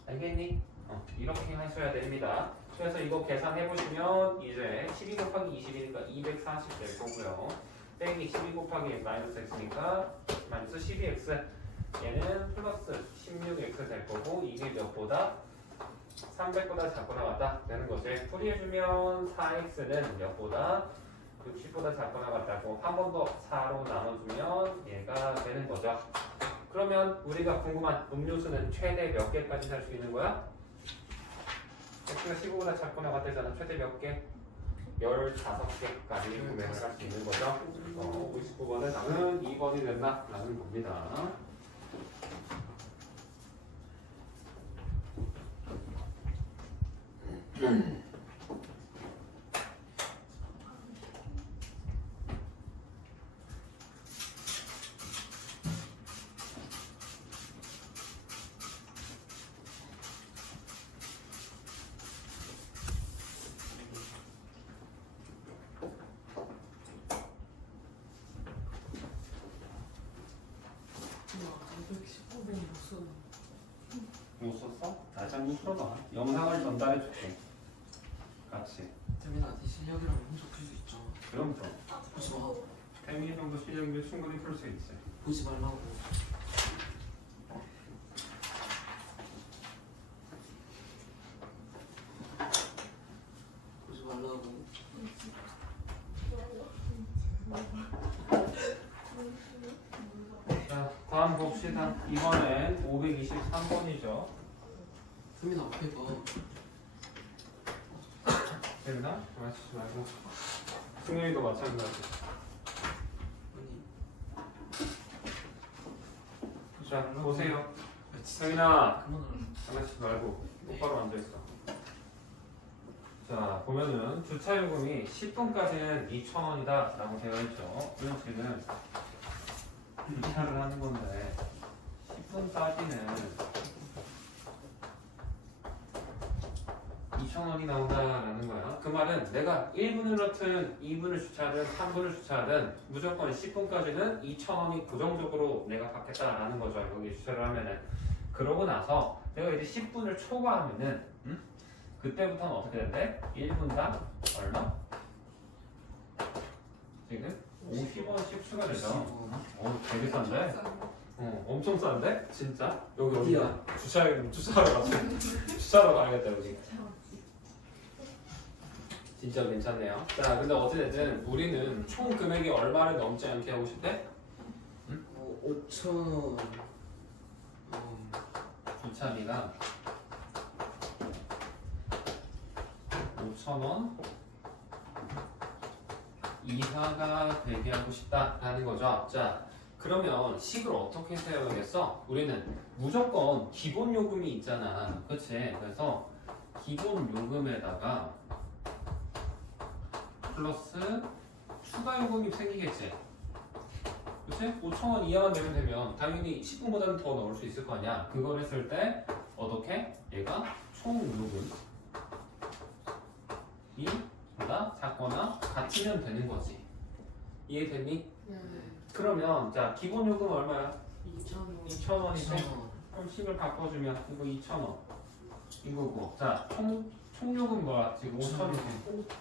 알겠니? 이렇게 하셔야 됩니다. 그래서 이거 계산해보시면 이제 12 곱하기 20이니까 240 될 거고요. 빼기 12 곱하기 마이너스 x니까 마이너스 12x 얘는 플러스 16x 될 거고 이게 몇보다? 300보다 작거나 같다 되는 거지. 풀이해주면 4x는 몇보다? 60보다 작거나 같다고 한 번 더 4로 나눠주면 얘가 되는 거죠. 그러면 우리가 궁금한 음료수는 최대 몇 개까지 살 수 있는 거야? x가 15보다 작거나 같다잖아. 최대 몇 개? 15개까지 구매를 할 수 있는 거죠. 59번은 답은 2번이 된다 라는 겁니다. 못 썼어? 다시 한번 풀어봐. 영상을 전달해줄게. 같이. 태민아 네 실력이랑 혼자 풀 수 있죠. 그럼 보지 마. 태민이 정도 실력이면 충분히 풀 수 있지. 보지 말라고. 보지 말라고. 자, 다음 봅시다. 이번엔 523번이죠. 태민아 앞에 봐. 됐나? 맞추지 말고. 승현이도 마찬가지. 아니. 자, 보세요. 야, 진짜 승현아, 그만하라. 장난치지 말고 똑바로 앉아있어. 자, 보면은 주차요금이 10분까지는 2,000원이다 라고 되어 있죠. 그럼 지금 주차를 하는 건데 10분까지는 2,000원이 나온다라는 거야. 그 말은 내가 1분을 넣든 2분을 주차하든 3분을 주차하든 무조건 10분까지는 2,000원이 고정적으로 내가 받겠다라는 거죠. 여기 주차를 하면은. 그러고 나서 내가 이제 10분을 초과하면은 그때부터는 어떻게 된대? 1분당 얼마? 지금 50원씩 추가되죠. 되게 싼데? 엄청 싼데? 진짜? 여기 어디야? 주차하러 가서 주차하러 가야겠다 여기. 진짜 괜찮네요. 자, 근데 어찌됐든 우리는 총 금액이 얼마를 넘지 않게 하고 싶대? 5,000원. 주차비가 5,000원 이하가 되게 하고 싶다라는 거죠. 자, 그러면 식을 어떻게 세워야겠어? 우리는 무조건 기본 요금이 있잖아. 그치? 그래서 기본 요금에다가 플러스 추가 요금이 생기겠지? 그치? 5,000원 이하만 되면 당연히 10분보다는 더 넣을 수 있을 거 아니야. 그걸 했을 때 어떻게? 얘가 총 요금이 보다 작거나 같으면 되는 거지. 이해됐니? 네. 그러면 자 기본 요금 얼마야? 2,000원. 2,000원인데 그럼 식을 바꿔주면 이거 2,000원 이거고 자 총 요금 뭐야? 지금 5,000원이지.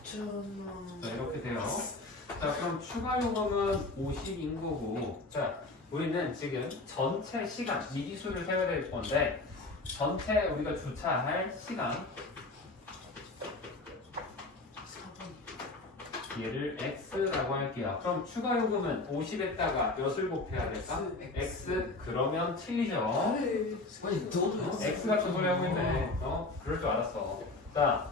5,000원. 자 이렇게 돼요. 자 그럼 추가 요금은 50인 거고 자 우리는 지금 전체 시간 미리수를 세워야 될 건데 전체 우리가 주차할 시간 4분. 얘를 x라고 할게요. 그럼 추가 요금은 50에다가 몇을 곱해야 될까? x 그러면 틀리죠. 아니 너도 x 같은 소리 하고 있네. 그럴 줄 알았어. 자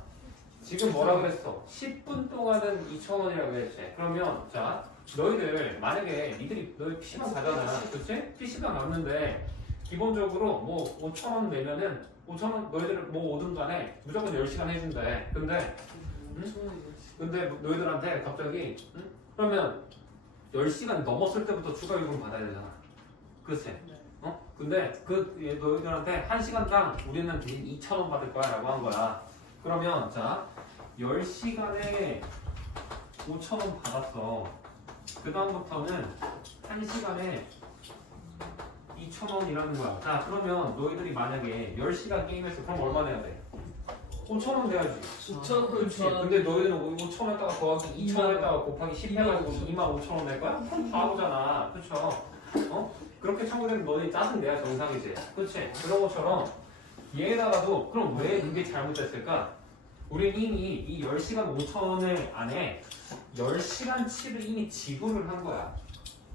지금 뭐라 그랬어? 10분 동안은 2,000원이라고 했지. 그러면 자 너희들 만약에 너희 PC방 가잖아. 그치? PC방 갔는데 기본적으로 뭐 5,000원 내면은 5,000원 너희들 뭐 오든 간에 무조건 10시간 해준대. 근데 너희들한테 갑자기 그러면 10시간 넘었을 때부터 추가 요금 받아야 되잖아. 그치? 근데 너희들한테 1시간당 우리는 대신 2,000원 받을 거야 라고 한 거야. 그러면 자 10시간에 5,000원 받았어. 그 다음부터는 1시간에 2,000원이라는 거야. 자 그러면 너희들이 만약에 10시간 게임했어. 그럼 얼마 내야 돼? 5,000원 내야지. 5,000원 그렇지. 근데 너희들은 5,000원에다가 더하기 2,000원에다가 곱하기 10 해가지고 25,000원 낼 거야? 그럼 바보잖아. 그쵸? 그렇게 청구되면 너희 짜증 내야 정상이지. 그치? 그런 것처럼 얘에다가도 그럼 왜 그게 잘못됐을까? 우린 이미 이 10시간 5,000원을 안에 10시간치를 이미 지불을 한 거야.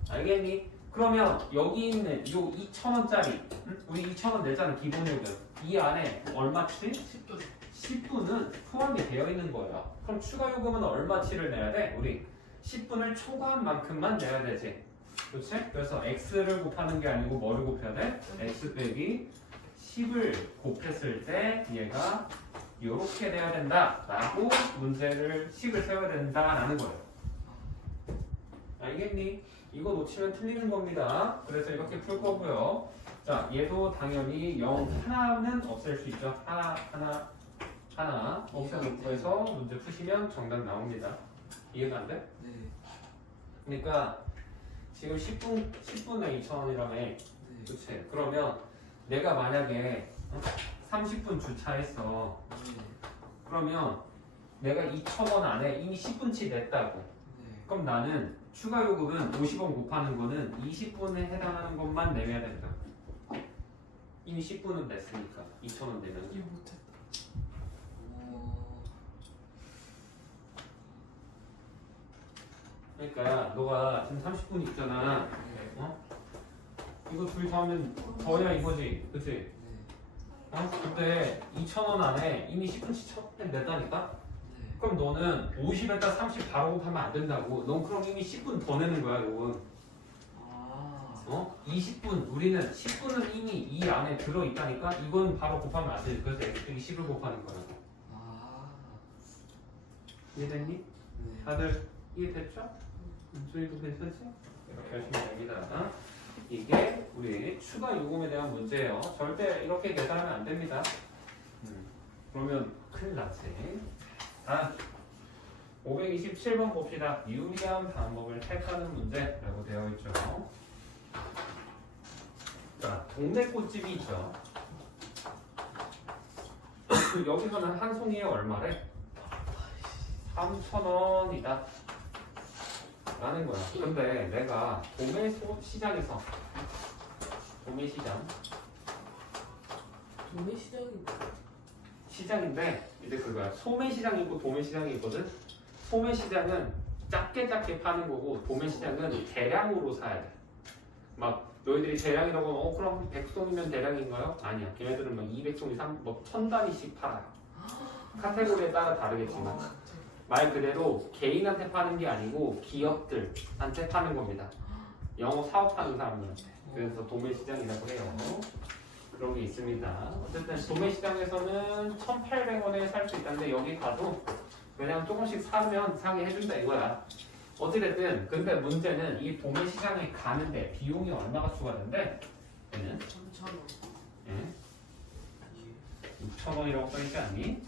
알겠니? 그러면 여기 있는 요 2,000원짜리 우리 2,000원 내자는 기본 요금 이 안에 얼마치? 10분. 10분은 포함이 되어 있는 거예요. 그럼 추가 요금은 얼마치를 내야 돼? 우리 10분을 초과한 만큼만 내야 되지. 그렇지? 그래서 x를 곱하는 게 아니고 뭐를 곱해야 돼? x 빼기 10을 곱했을 때 얘가 이렇게 돼야 된다 라고 식을 세워야 된다라는 거예요. 알겠니? 이거 놓치면 틀리는 겁니다. 그래서 이렇게 풀 거고요. 자, 얘도 당연히 0 하나는 없앨 수 있죠. 하나 없애놓고 해서 문제 푸시면 정답 나옵니다. 이해가 안 돼? 네. 그러니까 지금 10분에 2,000원이라며. 네. 그치? 그러면 내가 만약에 30분 주차했어. 네. 그러면 내가 2,000원 안에 이미 10분치 냈다고. 네. 그럼 나는 추가 요금은 50원 곱하는 거는 20분에 해당하는 것만 내야 된다. 이미 10분은 냈으니까 2,000원 내면. 이해 못했다. 그러니까 너가 지금 30분 있잖아. 이거 둘이 더하면 더야 이거지. 그치? 근데 2,000원 안에 이미 10분치 냈다니까? 네. 그럼 너는 50에다 30 바로 곱하면 안 된다고. 넌 그럼 이미 10분 더 내는 거야, 요금. 20분, 우리는 10분은 이미 이 안에 들어있다니까? 이건 바로 곱하면 안 돼. 그래서 x축이 10을 곱하는 거라고. 이해됐니? 네. 다들 이해됐죠? 소리도 괜찮지? 이렇게 하시면 됩니다. 이게 우리 추가 요금에 대한 문제예요. 절대 이렇게 계산하면 안 됩니다. 그러면 큰일 나지. 아, 527번 봅시다. 유리한 방법을 택하는 문제라고 되어 있죠. 자, 동네 꽃집이 있죠. 여기서는 한 송이에 얼마래? 3,000원이다 라는 거야. 근데 내가 도매시장에서 도매시장 도매시장이 시장인데 이제 그거야. 소매시장이 있고 도매시장이 있거든. 소매시장은 작게 파는 거고 도매시장은 대량으로 사야 돼. 막 너희들이 대량이라고 하면 그럼 100송이면 대량인가요? 아니야. 걔네들은 막 200송 이상 뭐 1000단위씩 팔아요. 카테고리에 따라 다르겠지만 말 그대로 개인한테 파는 게 아니고 기업들한테 파는 겁니다. 영어 사업하는 사람들한테. 그래서 도매시장이라고 해요. 그런 게 있습니다. 어쨌든 도매시장에서는 1,800원에 살 수 있다는데 여기 가도 그냥 조금씩 사면 사게 해준다 이거야. 어찌됐든 근데 문제는 이 도매시장에 가는데 비용이 얼마가 추가된대? 얘는 3,000원. 예? 6,000원이라고 써있지 않니?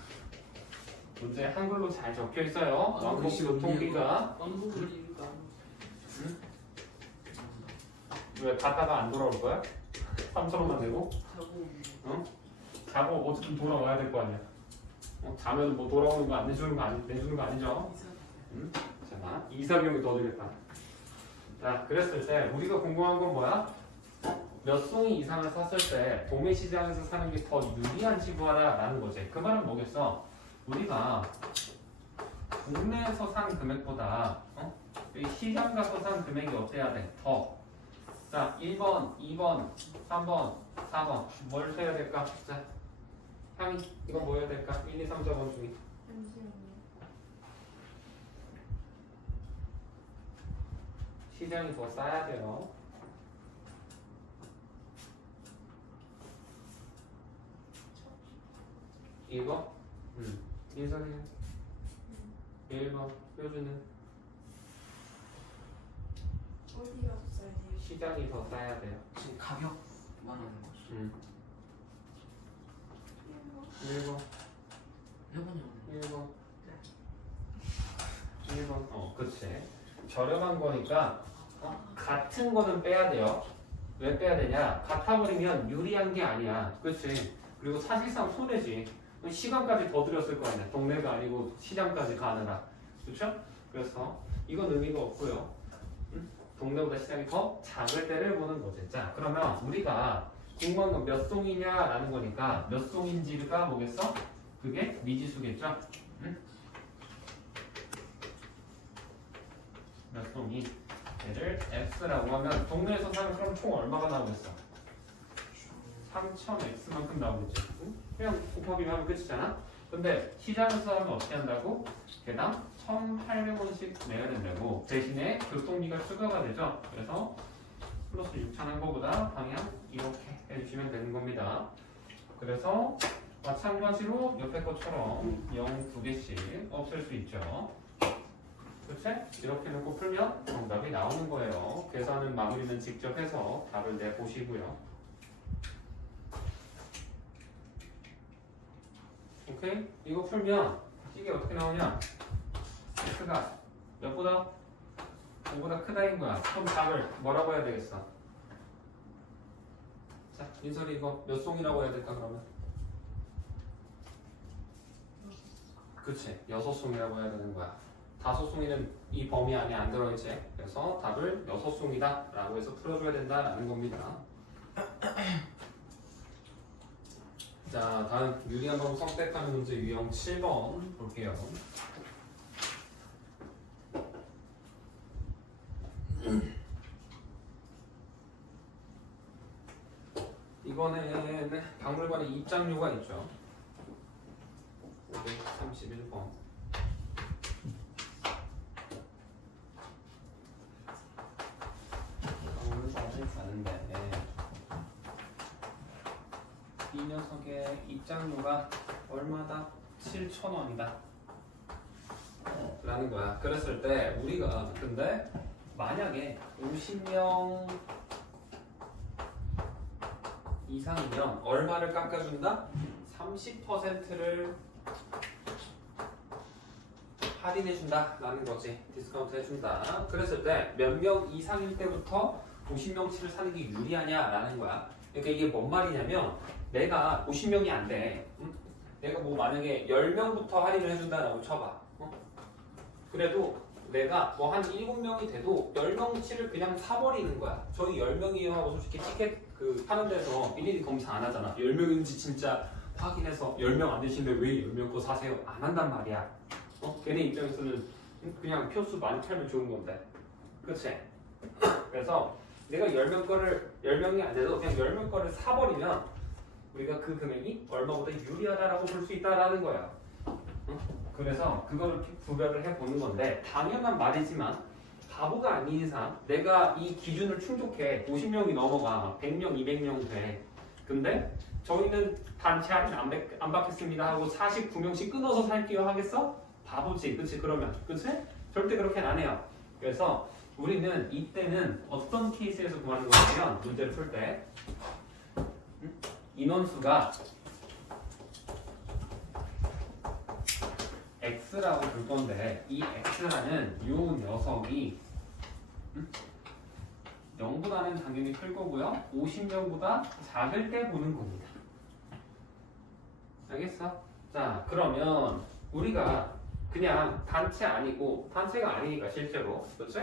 문제 한글로 잘 적혀 있어요. 왕복시 교통비가 왕복을 이유가 왜 갔다가 안 돌아올 거야? 3,000원만 내고? 타고 자고 어쨌든 돌아와야 될 거 아니야. 자면 뭐 돌아오는 거 안 내주는 거 내주는 거 아니죠? 자, 이사 비용이 더 들겠다. 자, 그랬을 때 우리가 궁금한 건 뭐야? 몇 송이 이상을 샀을 때 도매시장에서 사는 게 더 유리한지 구하라라는 거지. 그 말은 뭐겠어? 우리가 국내에서 산 금액보다 이 시장 가서 산 금액이 어때야 돼? 더. 자, 1번, 2번, 3번, 4번 뭘 써야 될까? 자, 향이 이거 뭐 해야 될까? 1, 2, 3, 4번 중에 잠시만요. 시장이 더 싸야 돼요. 이거? 인선이 1번 표준은 어디 가서 써야 돼요? 시장이 더 싸야 돼요. 지금 가격 말하는 거죠. 1번 1번이요. 1번 1번 그치. 저렴한 거니까 같은 거는 빼야 돼요. 왜 빼야 되냐? 같아버리면 유리한 게 아니야. 그치. 그리고 사실상 손해지. 시간까지 더 들였을 거 아니야. 동네가 아니고 시장까지 가느라. 그쵸? 그래서 이건 의미가 없고요. 동네보다 시장이 더 작을 때를 보는 거지. 자, 그러면 우리가 궁금한 건 몇 송이냐라는 거니까 몇 송인지가 뭐겠어? 그게 미지수겠죠? 몇 송이? 얘를 x라고 하면 동네에서 사면 그럼 총 얼마가 나오겠어? 3000x만큼 나오겠지. 그냥 곱하기 하면 끝이잖아? 근데 시장에서 하면 어떻게 한다고? 개당 1,800원씩 내야 된다고. 대신에 교통비가 추가가 되죠. 그래서 플러스 6,000 한 거보다 방향 이렇게 해주시면 되는 겁니다. 그래서 마찬가지로 옆에 것처럼 0 2개씩 없앨 수 있죠. 그치? 이렇게 놓고 풀면 정답이 나오는 거예요. 계산은 마무리는 직접 해서 답을 내보시고요. 오케이? 이거 풀면 이게 어떻게 나오냐? x가 몇보다? 5보다 크다인 거야. 그럼 답을 뭐라고 해야 되겠어? 자, 민설이 이거 몇 송이라고 해야 될까 그러면? 그치? 6송이라고 해야 되는 거야. 5송이는 이 범위 안에 안 들어있지. 그래서 답을 6송이다 라고 해서 풀어줘야 된다라는 겁니다. 자, 다음 유리한 방법 선택하는 문제 유형 7번 볼게요. 이번에는 박물관에 입장료가 있죠. 531번. 박물관에 가는데 이 녀석의 입장료가 얼마다? 7,000원이다 라는 거야. 그랬을 때 우리가 근데 만약에 50명 이상이면 얼마를 깎아준다? 30%를 할인해준다라는 거지. 디스카운트 해준다. 그랬을 때 몇 명 이상일 때부터 50명치를 사는 게 유리하냐라는 거야. 그러니까 이게 뭔 말이냐면 내가 50명이 안 돼. 응? 내가 뭐 만약에 10명부터 할인을 해준다라고 쳐봐. 그래도 내가 뭐 한 7명이 돼도 10명치를 그냥 사버리는 거야. 저희 10명이요 하고 솔직히 티켓 그 파는 데서 일일이 검사 안 하잖아. 10명인지 진짜 확인해서 10명 안 되시는데 왜 10명 거 사세요? 안 한단 말이야. 걔네 입장에서는 그냥 표수 많이 팔면 좋은 건데. 그치? 그래서 내가 10명이 안 돼도 그냥 10명 거를 사버리면 우리가 그 금액이 얼마보다 유리하다라고 볼 수 있다라는 거야. 그래서 그거를 구별을 해보는 건데 당연한 말이지만 바보가 아닌 이상 내가 이 기준을 충족해 50명이 넘어가 100명, 200명 돼. 근데 저희는 단체 할인 안 받겠습니다 하고 49명씩 끊어서 살게요 하겠어? 바보지. 그치? 그러면 그치? 절대 그렇게는 안 해요. 그래서 우리는 이때는 어떤 케이스에서 구하는 거냐면 문제를 풀 때 인원수가 X라고 볼 건데 이 X라는 요 녀석이 0보다는 당연히 클 거고요. 50명보다 작을 때 보는 겁니다. 알겠어? 자, 그러면 우리가 그냥 단체가 아니니까 실제로 그치?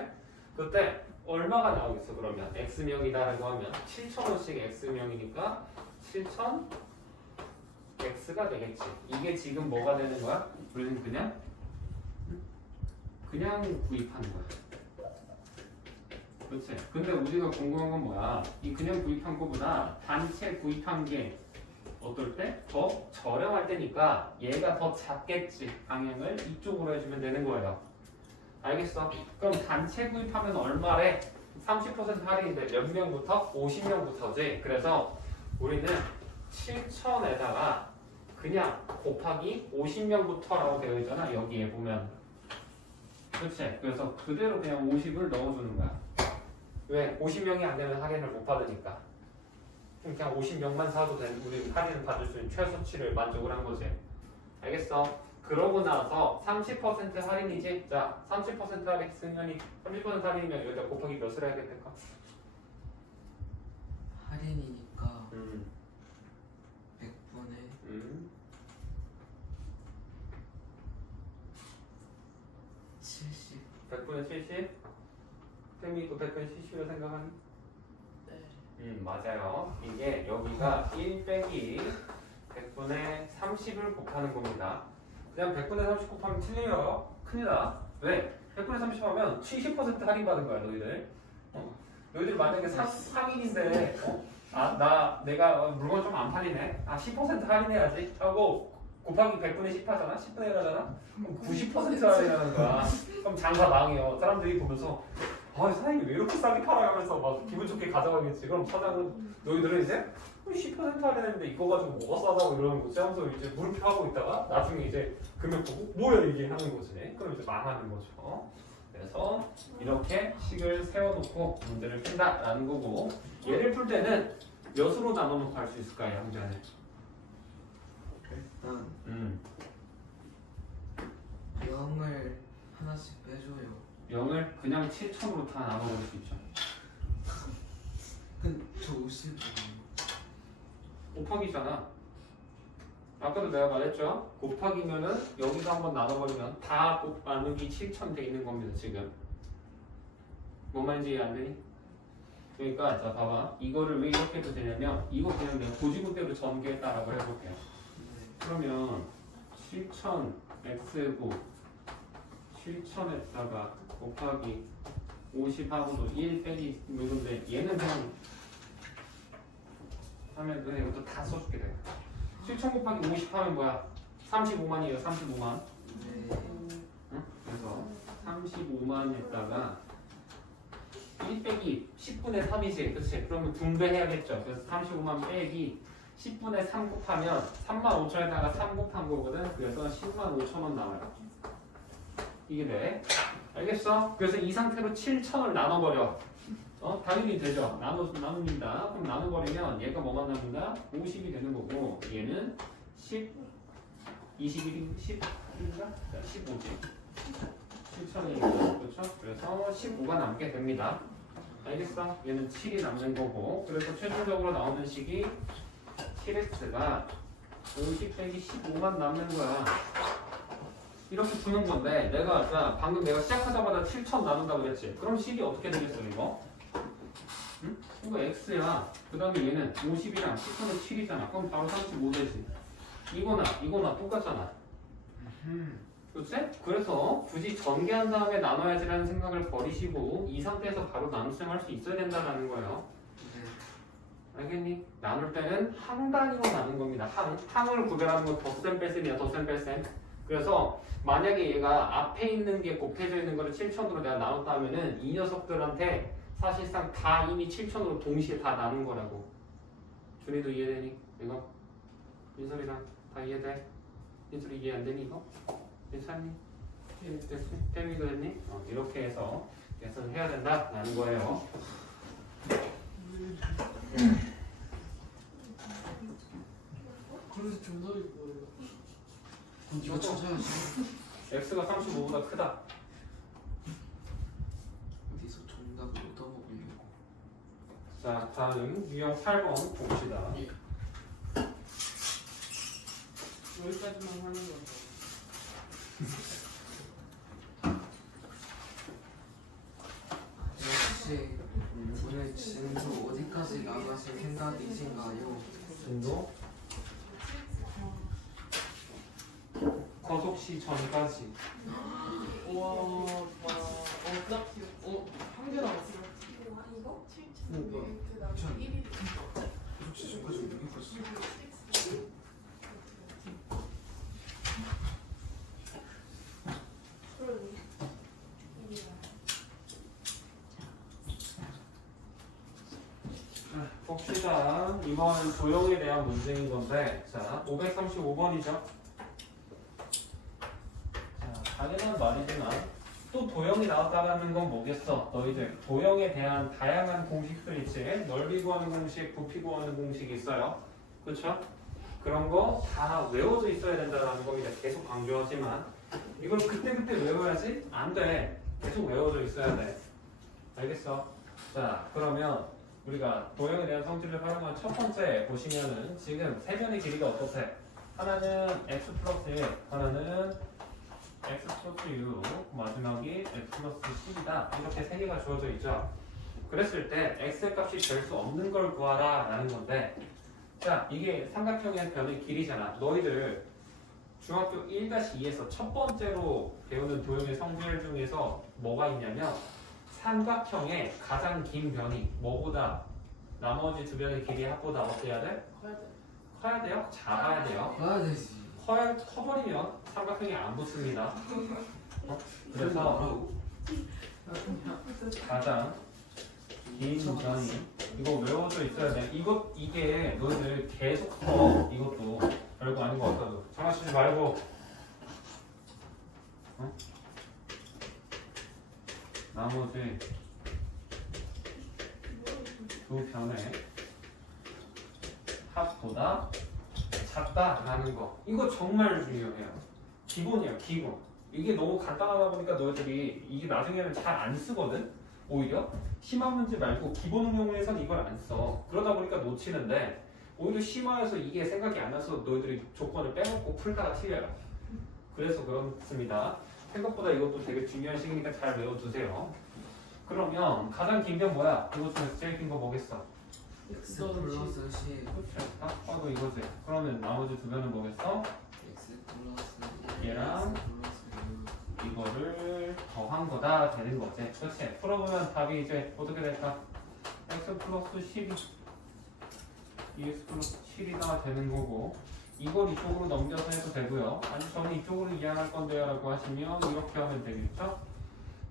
그때 얼마가 나오겠어 그러면 X명이다라고 하면 7,000원씩 X명이니까 7,000 X가 되겠지. 이게 지금 뭐가 되는 거야? 우리는 그냥 구입하는 거야. 그렇지? 근데 우리가 궁금한 건 뭐야? 이 그냥 구입한 거보다 단체 구입한 게 어떨 때? 더 저렴할 때니까 얘가 더 작겠지. 방향을 이쪽으로 해주면 되는 거예요. 알겠어? 그럼 단체 구입하면 얼마래? 30% 할인인데 몇 명부터? 50명부터지. 그래서 우리는 7,000에다가 그냥 곱하기 50명부터라고 되어 있잖아. 여기에 보면. 그렇지? 그래서 그대로 그냥 50을 넣어주는 거야. 왜? 50명이 안 되면 할인을 못 받으니까. 그냥 50명만 사도 되는 우리 할인을 받을 수 있는 최소치를 만족을 한 거지. 알겠어? 그러고 나서 30% 할인이지? 자, 30% 할인 했으니 30% 할인이면 여기다 곱하기 몇을 해야 될까? 할인이니까 100분에 70. 100분의 70? 쌤이 또 100분의 70을 생각하니? 네. 맞아요. 이게 여기가 1 빼기 100분의 30을 곱하는 겁니다. 그냥 100분의 30 곱하면 틀려요. 큰일 나. 왜? 100분의 30 하면 70% 할인 받은 거야, 너희들. 너희들 만약에 상인인데, 내가 물건 좀 안 팔리네. 10% 할인해야지. 하고 곱하기 100분의 10 하잖아. 10분의 1 하잖아. 그럼 90% 할인하는 거야. 그럼 장사 망해요. 사람들이 보면서 사장님이 왜 이렇게 싸게 팔아요? 하면서 막 기분 좋게 가져가겠지. 그럼 사장은 너희들은 이제 10% 할인했는데 이거 가지고 뭐가 싸다고 이러는 거지 하면서 이제 물음표하고 있다가 나중에 이제 금액 보고 뭐야 이게 하는 거지. 그럼 이제 망하는 거죠. 그래서 이렇게 식을 세워놓고 문제를 푼다라는 거고 얘를 풀 때는 몇으로 나눠놓고 할 수 있을까요? 형제는? 일단 0을 하나씩 빼줘요. 0을 그냥 7,000으로 다 나눠볼 수 있죠. 근데 저 50이에요. 곱하기잖아. 아까도 내가 말했죠. 곱하기면은 여기서 한번 나눠버리면 다 나누기 7,000 돼 있는 겁니다. 지금 뭔 말인지 이해 안 되니? 그러니까 자 봐봐. 이거를 왜 이렇게 해도 되냐면 이거 그냥 내가 고지문대로 전개했다라고 해볼게요. 그러면 7,000 x고 7,000에다가 곱하기 50하고도 1 빼기 이건데 얘는 그냥 하면 그냥 이것도 다 써줄게 내가. 7,000 곱하기 50 하면 뭐야? 35만이에요. 35만. 네. 응? 그래서 35만에다가 1 빼기 10분의 3이지. 그치? 그러면 분배해야겠죠. 그래서 35만 빼기 10분의 3 곱하면 35,000에다가 3 곱한 거거든. 그래서 105,000원 나와요. 이게 돼. 알겠어? 그래서 이 상태로 7,000을 나눠버려. 당연히 되죠. 나눕니다. 그럼 나눠버리면 얘가 뭐만 남는다? 50이 되는 거고 얘는 10, 21, 10인가? 15지. 7,000이니까 그렇죠? 그래서 15가 남게 됩니다. 알겠어? 얘는 7이 남는 거고 그래서 최종적으로 나오는 식이 7x가 50 빼기 15만 남는 거야. 이렇게 푸는 건데 내가 자 방금 내가 시작하자마자 7,000 나눈다고 그랬지? 그럼 식이 어떻게 되겠어 이거? 응? 이거 x야. 그 다음에 얘는 50이랑 7,000은 7이잖아. 그럼 바로 35 되지. 이거나 똑같잖아. 그치? 그래서 굳이 전개한 다음에 나눠야지라는 생각을 버리시고 이 상태에서 바로 나눗셈 할 수 있어야 된다는 거예요. 알겠니? 나눌 때는 항 단위로 나눈 겁니다. 항을 구별하는 건 덧셈 뺄셈이야. 덧셈 뺄셈. 그래서 만약에 얘가 앞에 있는 게 곱해져 있는 거를 7,000으로 내가 나눴다 하면은 이 녀석들한테 사실상 다 이미 7,000으로 동시에 다 나눈 거라고. 준이도 이해되니? 이거? 민설이랑 다 이해돼? 민설이 이해 안 되니 이거? 괜찮니? 됐지? 태미도 했니? 이렇게 해서 계산을 해야 된다라는 거예요. 그래서 정답이 뭐예요? 이거 찾아야지. x가 35보다 크다. 어디서 정답을 얻어먹으려고. 자, 다음 유형 8번 봅시다. 여기까지만 하는 거죠. 혹시 오늘 진도 어디까지 나가실 생각이신가요? 진도 거속시 전까지. 와, 딱, 한 개 남았어. 이거? 그러니까. 그 나중에 1위 혹시 전까지 여기까지? 그러니 1위야. 봅시다. 이번 도형에 대한 문제인 건데, 자, 535번이죠. 자, 당연한 말이지만 또 도형이 나왔다라는 건 뭐겠어? 너희들 도형에 대한 다양한 공식들 있지? 넓이 구하는 공식, 부피 구하는 공식이 있어요. 그렇죠? 그런 거 다 외워져 있어야 된다는 겁니다. 계속 강조하지만 이걸 그때그때 외워야지? 안 돼. 계속 외워져 있어야 돼. 알겠어? 자, 그러면 우리가 도형에 대한 성질을 활용한 첫 번째 보시면은 지금 세 변의 길이가 어떻대? 하나는 x 플러스 1, 하나는 x 플러스 6, 마지막이 x 플러스 10이다. 이렇게 세 개가 주어져 있죠. 그랬을 때 x의 값이 될 수 없는 걸 구하라 라는 건데, 자, 이게 삼각형의 변의 길이잖아. 너희들 중학교 1-2에서 첫 번째로 배우는 도형의 성질 중에서 뭐가 있냐면 삼각형의 가장 긴 변이 뭐보다 나머지 두 변의 길이 합보다 어때야 돼? 커야 돼. 커야 돼요? 작아야 돼요? 봐야 되지. 커버리면 삼각형이 안 붙습니다. 그래서 가장 긴 변이 이거 외워져 있어야 돼. 이게 너희들 계속 써. 이것도 별거 아닌 것 같아도 장난치지 말고. 어? 나머지 두 변의 합보다 작다라는 거. 이거 정말 중요해요. 기본이야, 기본. 이게 너무 간단하다 보니까 너희들이 이게 나중에는 잘 안 쓰거든. 오히려 심화 문제 말고 기본 응용에선 이걸 안 써. 그러다 보니까 놓치는데 오히려 심화에서 이게 생각이 안 나서 너희들이 조건을 빼먹고 풀다가 틀려요. 그래서 그렇습니다. 생각보다 이것도 되게 중요한 시기니까 잘 외워두세요. 그러면 가장 긴 변 뭐야? 이것 중에서 제일 긴 거 뭐겠어? x 플러스 10. 그렇죠. 딱 봐도 이거지. 그러면 나머지 두 변은 뭐겠어? x 플러스 1. 얘랑 x 플러스 6. 이거를 더한 거다 되는 거지. 그렇지. 풀어보면 답이 이제 어떻게 될까? x 플러스 12 2x 플러스 7이다 되는 거고, 이걸 이쪽으로 넘겨서 해도 되고요. 아니 저는 이쪽으로 이해할 건데요 라고 하시면 이렇게 하면 되겠죠?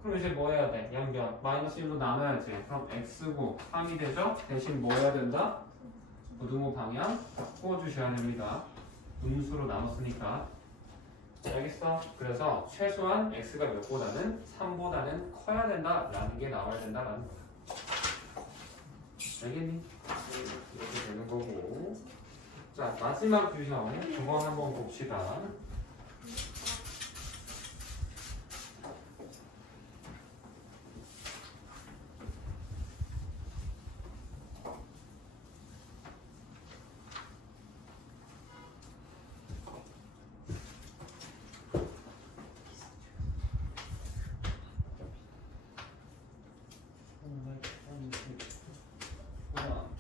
그럼 이제 뭐 해야 돼? 양변 마이너스 1로 나눠야지. 그럼 x고 3이 되죠? 대신 뭐 해야 된다? 고등호 방향 바꿔주셔야 됩니다. 음수로 나눴으니까. 알겠어? 그래서 최소한 x가 몇보다는 3보다는 커야 된다라는 게 나와야 된다라는 거야. 알겠니? 이렇게 되는 거고. 자, 마지막 유형 그거 한번 봅시다.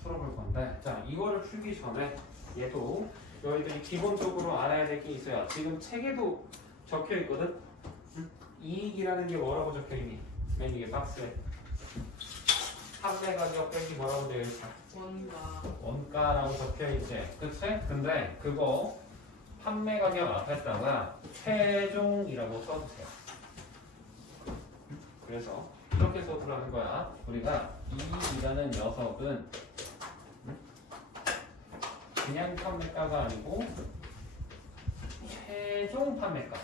풀어볼 건데, 자, 이거를 풀기 전에 얘도 너희들이 기본적으로 알아야 될 게 있어요. 지금 책에도 적혀 있거든. 이익이라는 게 뭐라고 적혀 있니? 맨 위에 박스에 판매 가격 빼기 뭐라고 되어 있어? 원가. 원가라고 적혀 있지. 그치? 근데 그거 판매 가격 앞에다가 최종이라고 써주세요. 그래서 이렇게 써주라는 거야. 우리가 이익이라는 녀석은 그냥 판매가가 아니고 최종 판매가.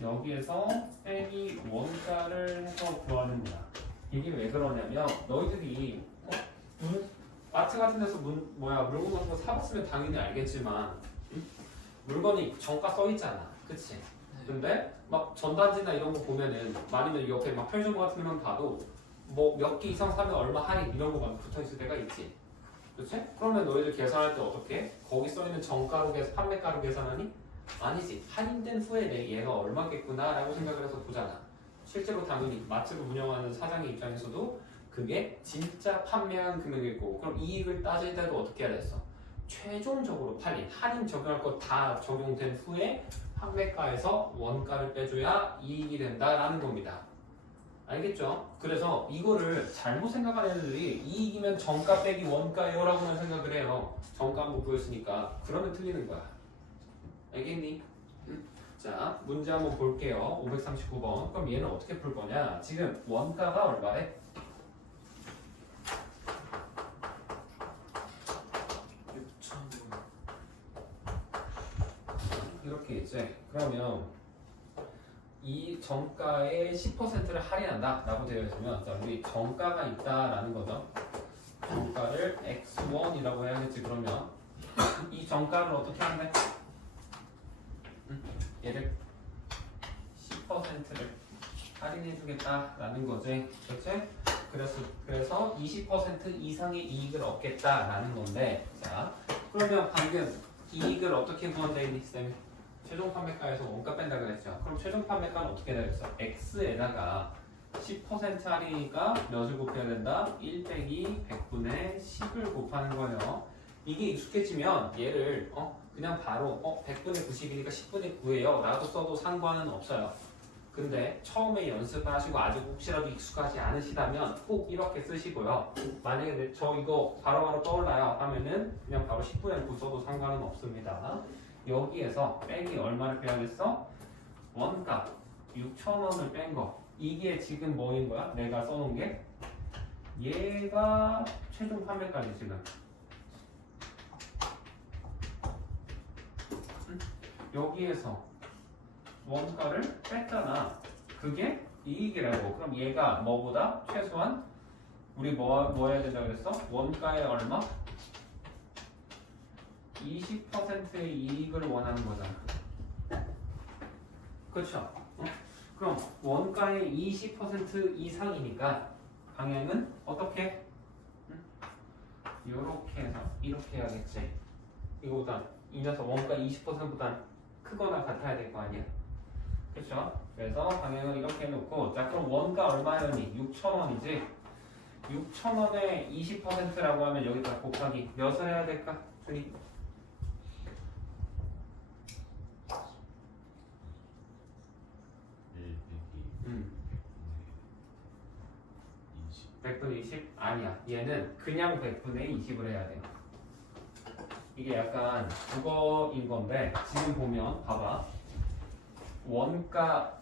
여기에서 빼기 원가를 해서 구하는 거야. 이게 왜 그러냐면 너희들이 마트 같은 데서 물건 같은 거 사봤으면 당연히 알겠지만 물건이 정가 써 있잖아. 그치? 근데 막 전단지나 이런 거 보면은 아니면 옆에 막 편의점 같은 데만 가도 뭐 몇 개 이상 사면 얼마 할인 이런 거 막 붙어 있을 때가 있지. 그렇지? 그러면 너희들 계산할 때 어떻게? 거기 써 있는 정가로 판매가로 계산하니? 아니지. 할인된 후에 얘가 얼마겠구나라고 생각을 해서 보잖아. 실제로 당연히 마트를 운영하는 사장의 입장에서도 그게 진짜 판매한 금액일 거고, 그럼 이익을 따질 때도 어떻게 해야 됐어? 최종적으로 팔린 할인 적용할 거 다 적용된 후에 판매가에서 원가를 빼줘야 이익이 된다라는 겁니다. 알겠죠? 그래서 이거를 잘못 생각하는 애들이 이익이면 정가 빼기 원가예요라고만 생각을 해요. 정가 한번 구했으니까. 그러면 틀리는 거야. 알겠니? 자, 문제 한번 볼게요. 539번. 그럼 얘는 어떻게 풀 거냐? 지금 원가가 얼마래? 6,000원. 이렇게 있지. 그러면 이 정가의 10%를 할인한다 라고 되어 있으면, 자, 우리 정가가 있다라는 거죠. 정가를 X1이라고 해야겠지. 그러면 이 정가를 어떻게 하는데? 얘를 10%를 할인해 주겠다라는 거지. 그렇지? 그래서 20% 이상의 이익을 얻겠다라는 건데, 자, 그러면 방금 이익을 어떻게 구한다니 쌤? 최종 판매가에서 원가 뺀다 그랬죠. 그럼 최종 판매가는 어떻게 되겠어? X에다가 10% 할인이니까 몇을 곱해야 된다? 1 빼기 100분의 10을 곱하는 거예요. 이게 익숙해지면 얘를 그냥 바로 100분의 90이니까 10분의 9예요 라고 써도 상관은 없어요. 근데 처음에 연습을 하시고 아직 혹시라도 익숙하지 않으시다면 꼭 이렇게 쓰시고요. 만약에 저 이거 바로바로 떠올라요 하면은 그냥 바로 10분의 9 써도 상관은 없습니다. 여기에서 빼기 얼마를 빼야겠어? 원가 6,000원을 뺀 거. 이게 지금 뭐인 거야? 내가 써놓은 게 얘가 최종 판매가지 지금. 여기에서 원가를 뺐잖아. 그게 이익이라고. 그럼 얘가 뭐보다 최소한 우리 뭐 해야 된다고 그랬어? 원가의 얼마? 20%의 이익을 원하는 거잖아. 그렇죠? 그럼 원가의 20% 이상이니까 방향은 어떻게? 이렇게 해서 이렇게 해야겠지. 이거보다 이 녀석 원가 20%보다 크거나 같아야 될 거 아니야. 그렇죠? 그래서 방향을 이렇게 해놓고, 자, 그럼 원가 얼마였니? 6,000원이지. 6,000원에 20%라고 하면 여기다 곱하기 몇을 해야 될까? 준이? 100분의 20? 아니야. 얘는 그냥 100분의 20을 해야 돼. 이게 약간 국어인 건데, 지금 보면 봐봐. 원가의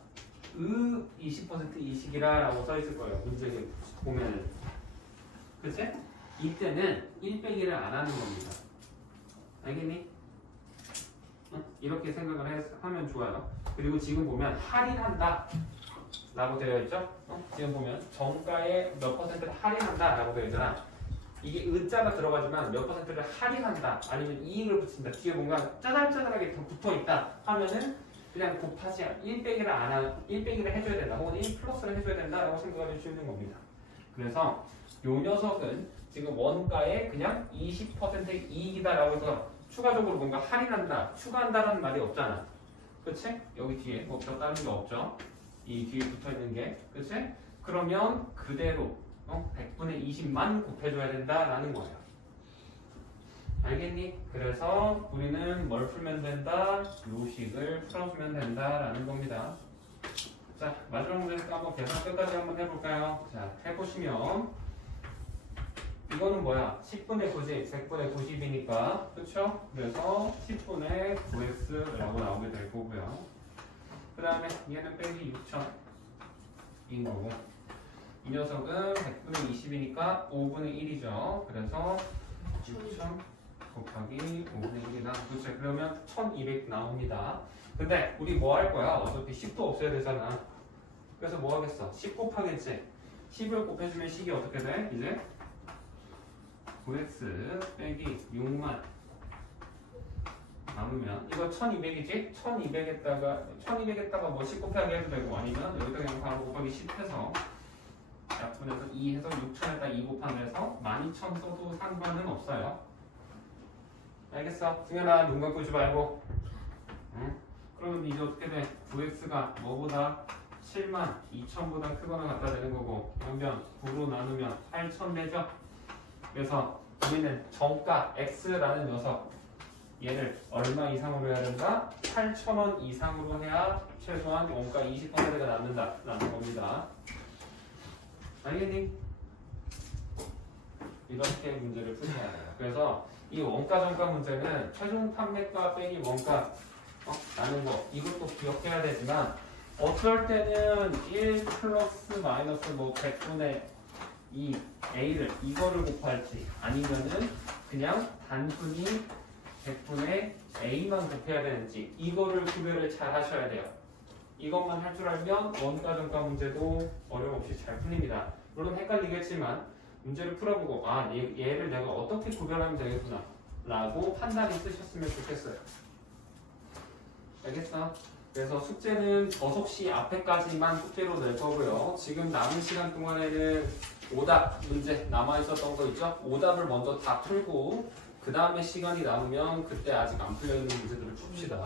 20% 이식이라 라고 써있을 거예요. 문제 보면은. 그치? 이때는 1 빼기를 안 하는 겁니다. 알겠니? 응? 이렇게 생각을 하면 좋아요. 그리고 지금 보면 할인한다 라고 되어 있죠? 지금 보면 정가의 몇 퍼센트를 할인한다 라고 되어 있잖아. 이게 의자가 들어가지만 몇 퍼센트를 할인한다 아니면 이익을 붙인다 뒤에 뭔가 짜잘짜잘하게 더 붙어있다 하면은 그냥 곱하지 1 빼기를 안 하, 1 빼기를 해줘야 된다 혹은 1 플러스를 해줘야 된다라고 생각할 수 있는 겁니다. 그래서 요 녀석은 지금 원가에 그냥 20%의 이익이다라고 해서 추가적으로 뭔가 할인한다 추가한다라는 말이 없잖아. 그치? 여기 뒤에 뭐 더 다른 게 없죠. 이 뒤에 붙어있는 게 그치? 그러면 그대로 100분의 20만 곱해줘야 된다라는 거예요. 알겠니? 그래서 우리는 뭘 풀면 된다? 요식을 풀어주면 된다라는 겁니다. 자, 마지막 문제니까 한번 계산 끝까지 한번 해볼까요? 자, 해보시면 이거는 뭐야? 10분의 90, 100분의 90이니까 그쵸? 그래서 10분의 9x라고 나오게 될 거고요. 그 다음에 얘는 빼기 6,000인 거고 이 녀석은 100분의 20이니까 5분의 1이죠. 그래서 6,000 곱하기 5분의 1이다. 그렇죠. 그러면 1200 나옵니다. 근데 우리 뭐 할 거야? 어차피 10도 없어야 되잖아. 그래서 뭐 하겠어? 10 곱하겠지? 10을 곱해주면 식이 어떻게 돼? 이제 9x 빼기 6만 남으면 이거 1200이지? 1200에다가 뭐 10 곱하기 해도 되고 아니면 여기다 그냥 바로 곱하기 10 해서 약분해서 2 해서 6천에다 2 곱하면서 12,000 써도 상관은 없어요. 알겠어? 승현아 눈 감고 있지 말고. 응? 그러면 이제 어떻게 돼? 9x가 뭐보다 72,000보다 크거나 같다 되는 거고 양변 9로 나누면 8,000 되죠? 그래서 우리는 정가 x라는 녀석 얘를 얼마 이상으로 해야 된다? 8,000원 이상으로 해야 최소한 원가 20%가 남는다 라는 겁니다. 알겠니? 이렇게 문제를 풀어야 돼요. 그래서 이 원가 정가 문제는 최종 판매가 빼기 원가 라는 거 이것도 기억해야 되지만 어떨 때는 1 플러스 마이너스 뭐 100분의 2 A를 이거를 곱할지 아니면은 그냥 단순히 100분의 A만 곱해야 되는지 이거를 구별을 잘 하셔야 돼요. 이것만 할 줄 알면 원가 정가 문제도 어려움 없이 잘 풀립니다. 물론 헷갈리겠지만 문제를 풀어보고 아 얘를 내가 어떻게 구별하면 되겠구나 라고 판단이 쓰셨으면 좋겠어요. 알겠어? 그래서 숙제는 저속시 앞에까지만 숙제로 낼 거고요. 지금 남은 시간 동안에는 오답 문제 남아있었던 거 있죠? 오답을 먼저 다 풀고 그 다음에 시간이 남으면 그때 아직 안 풀려있는 문제들을 풉시다.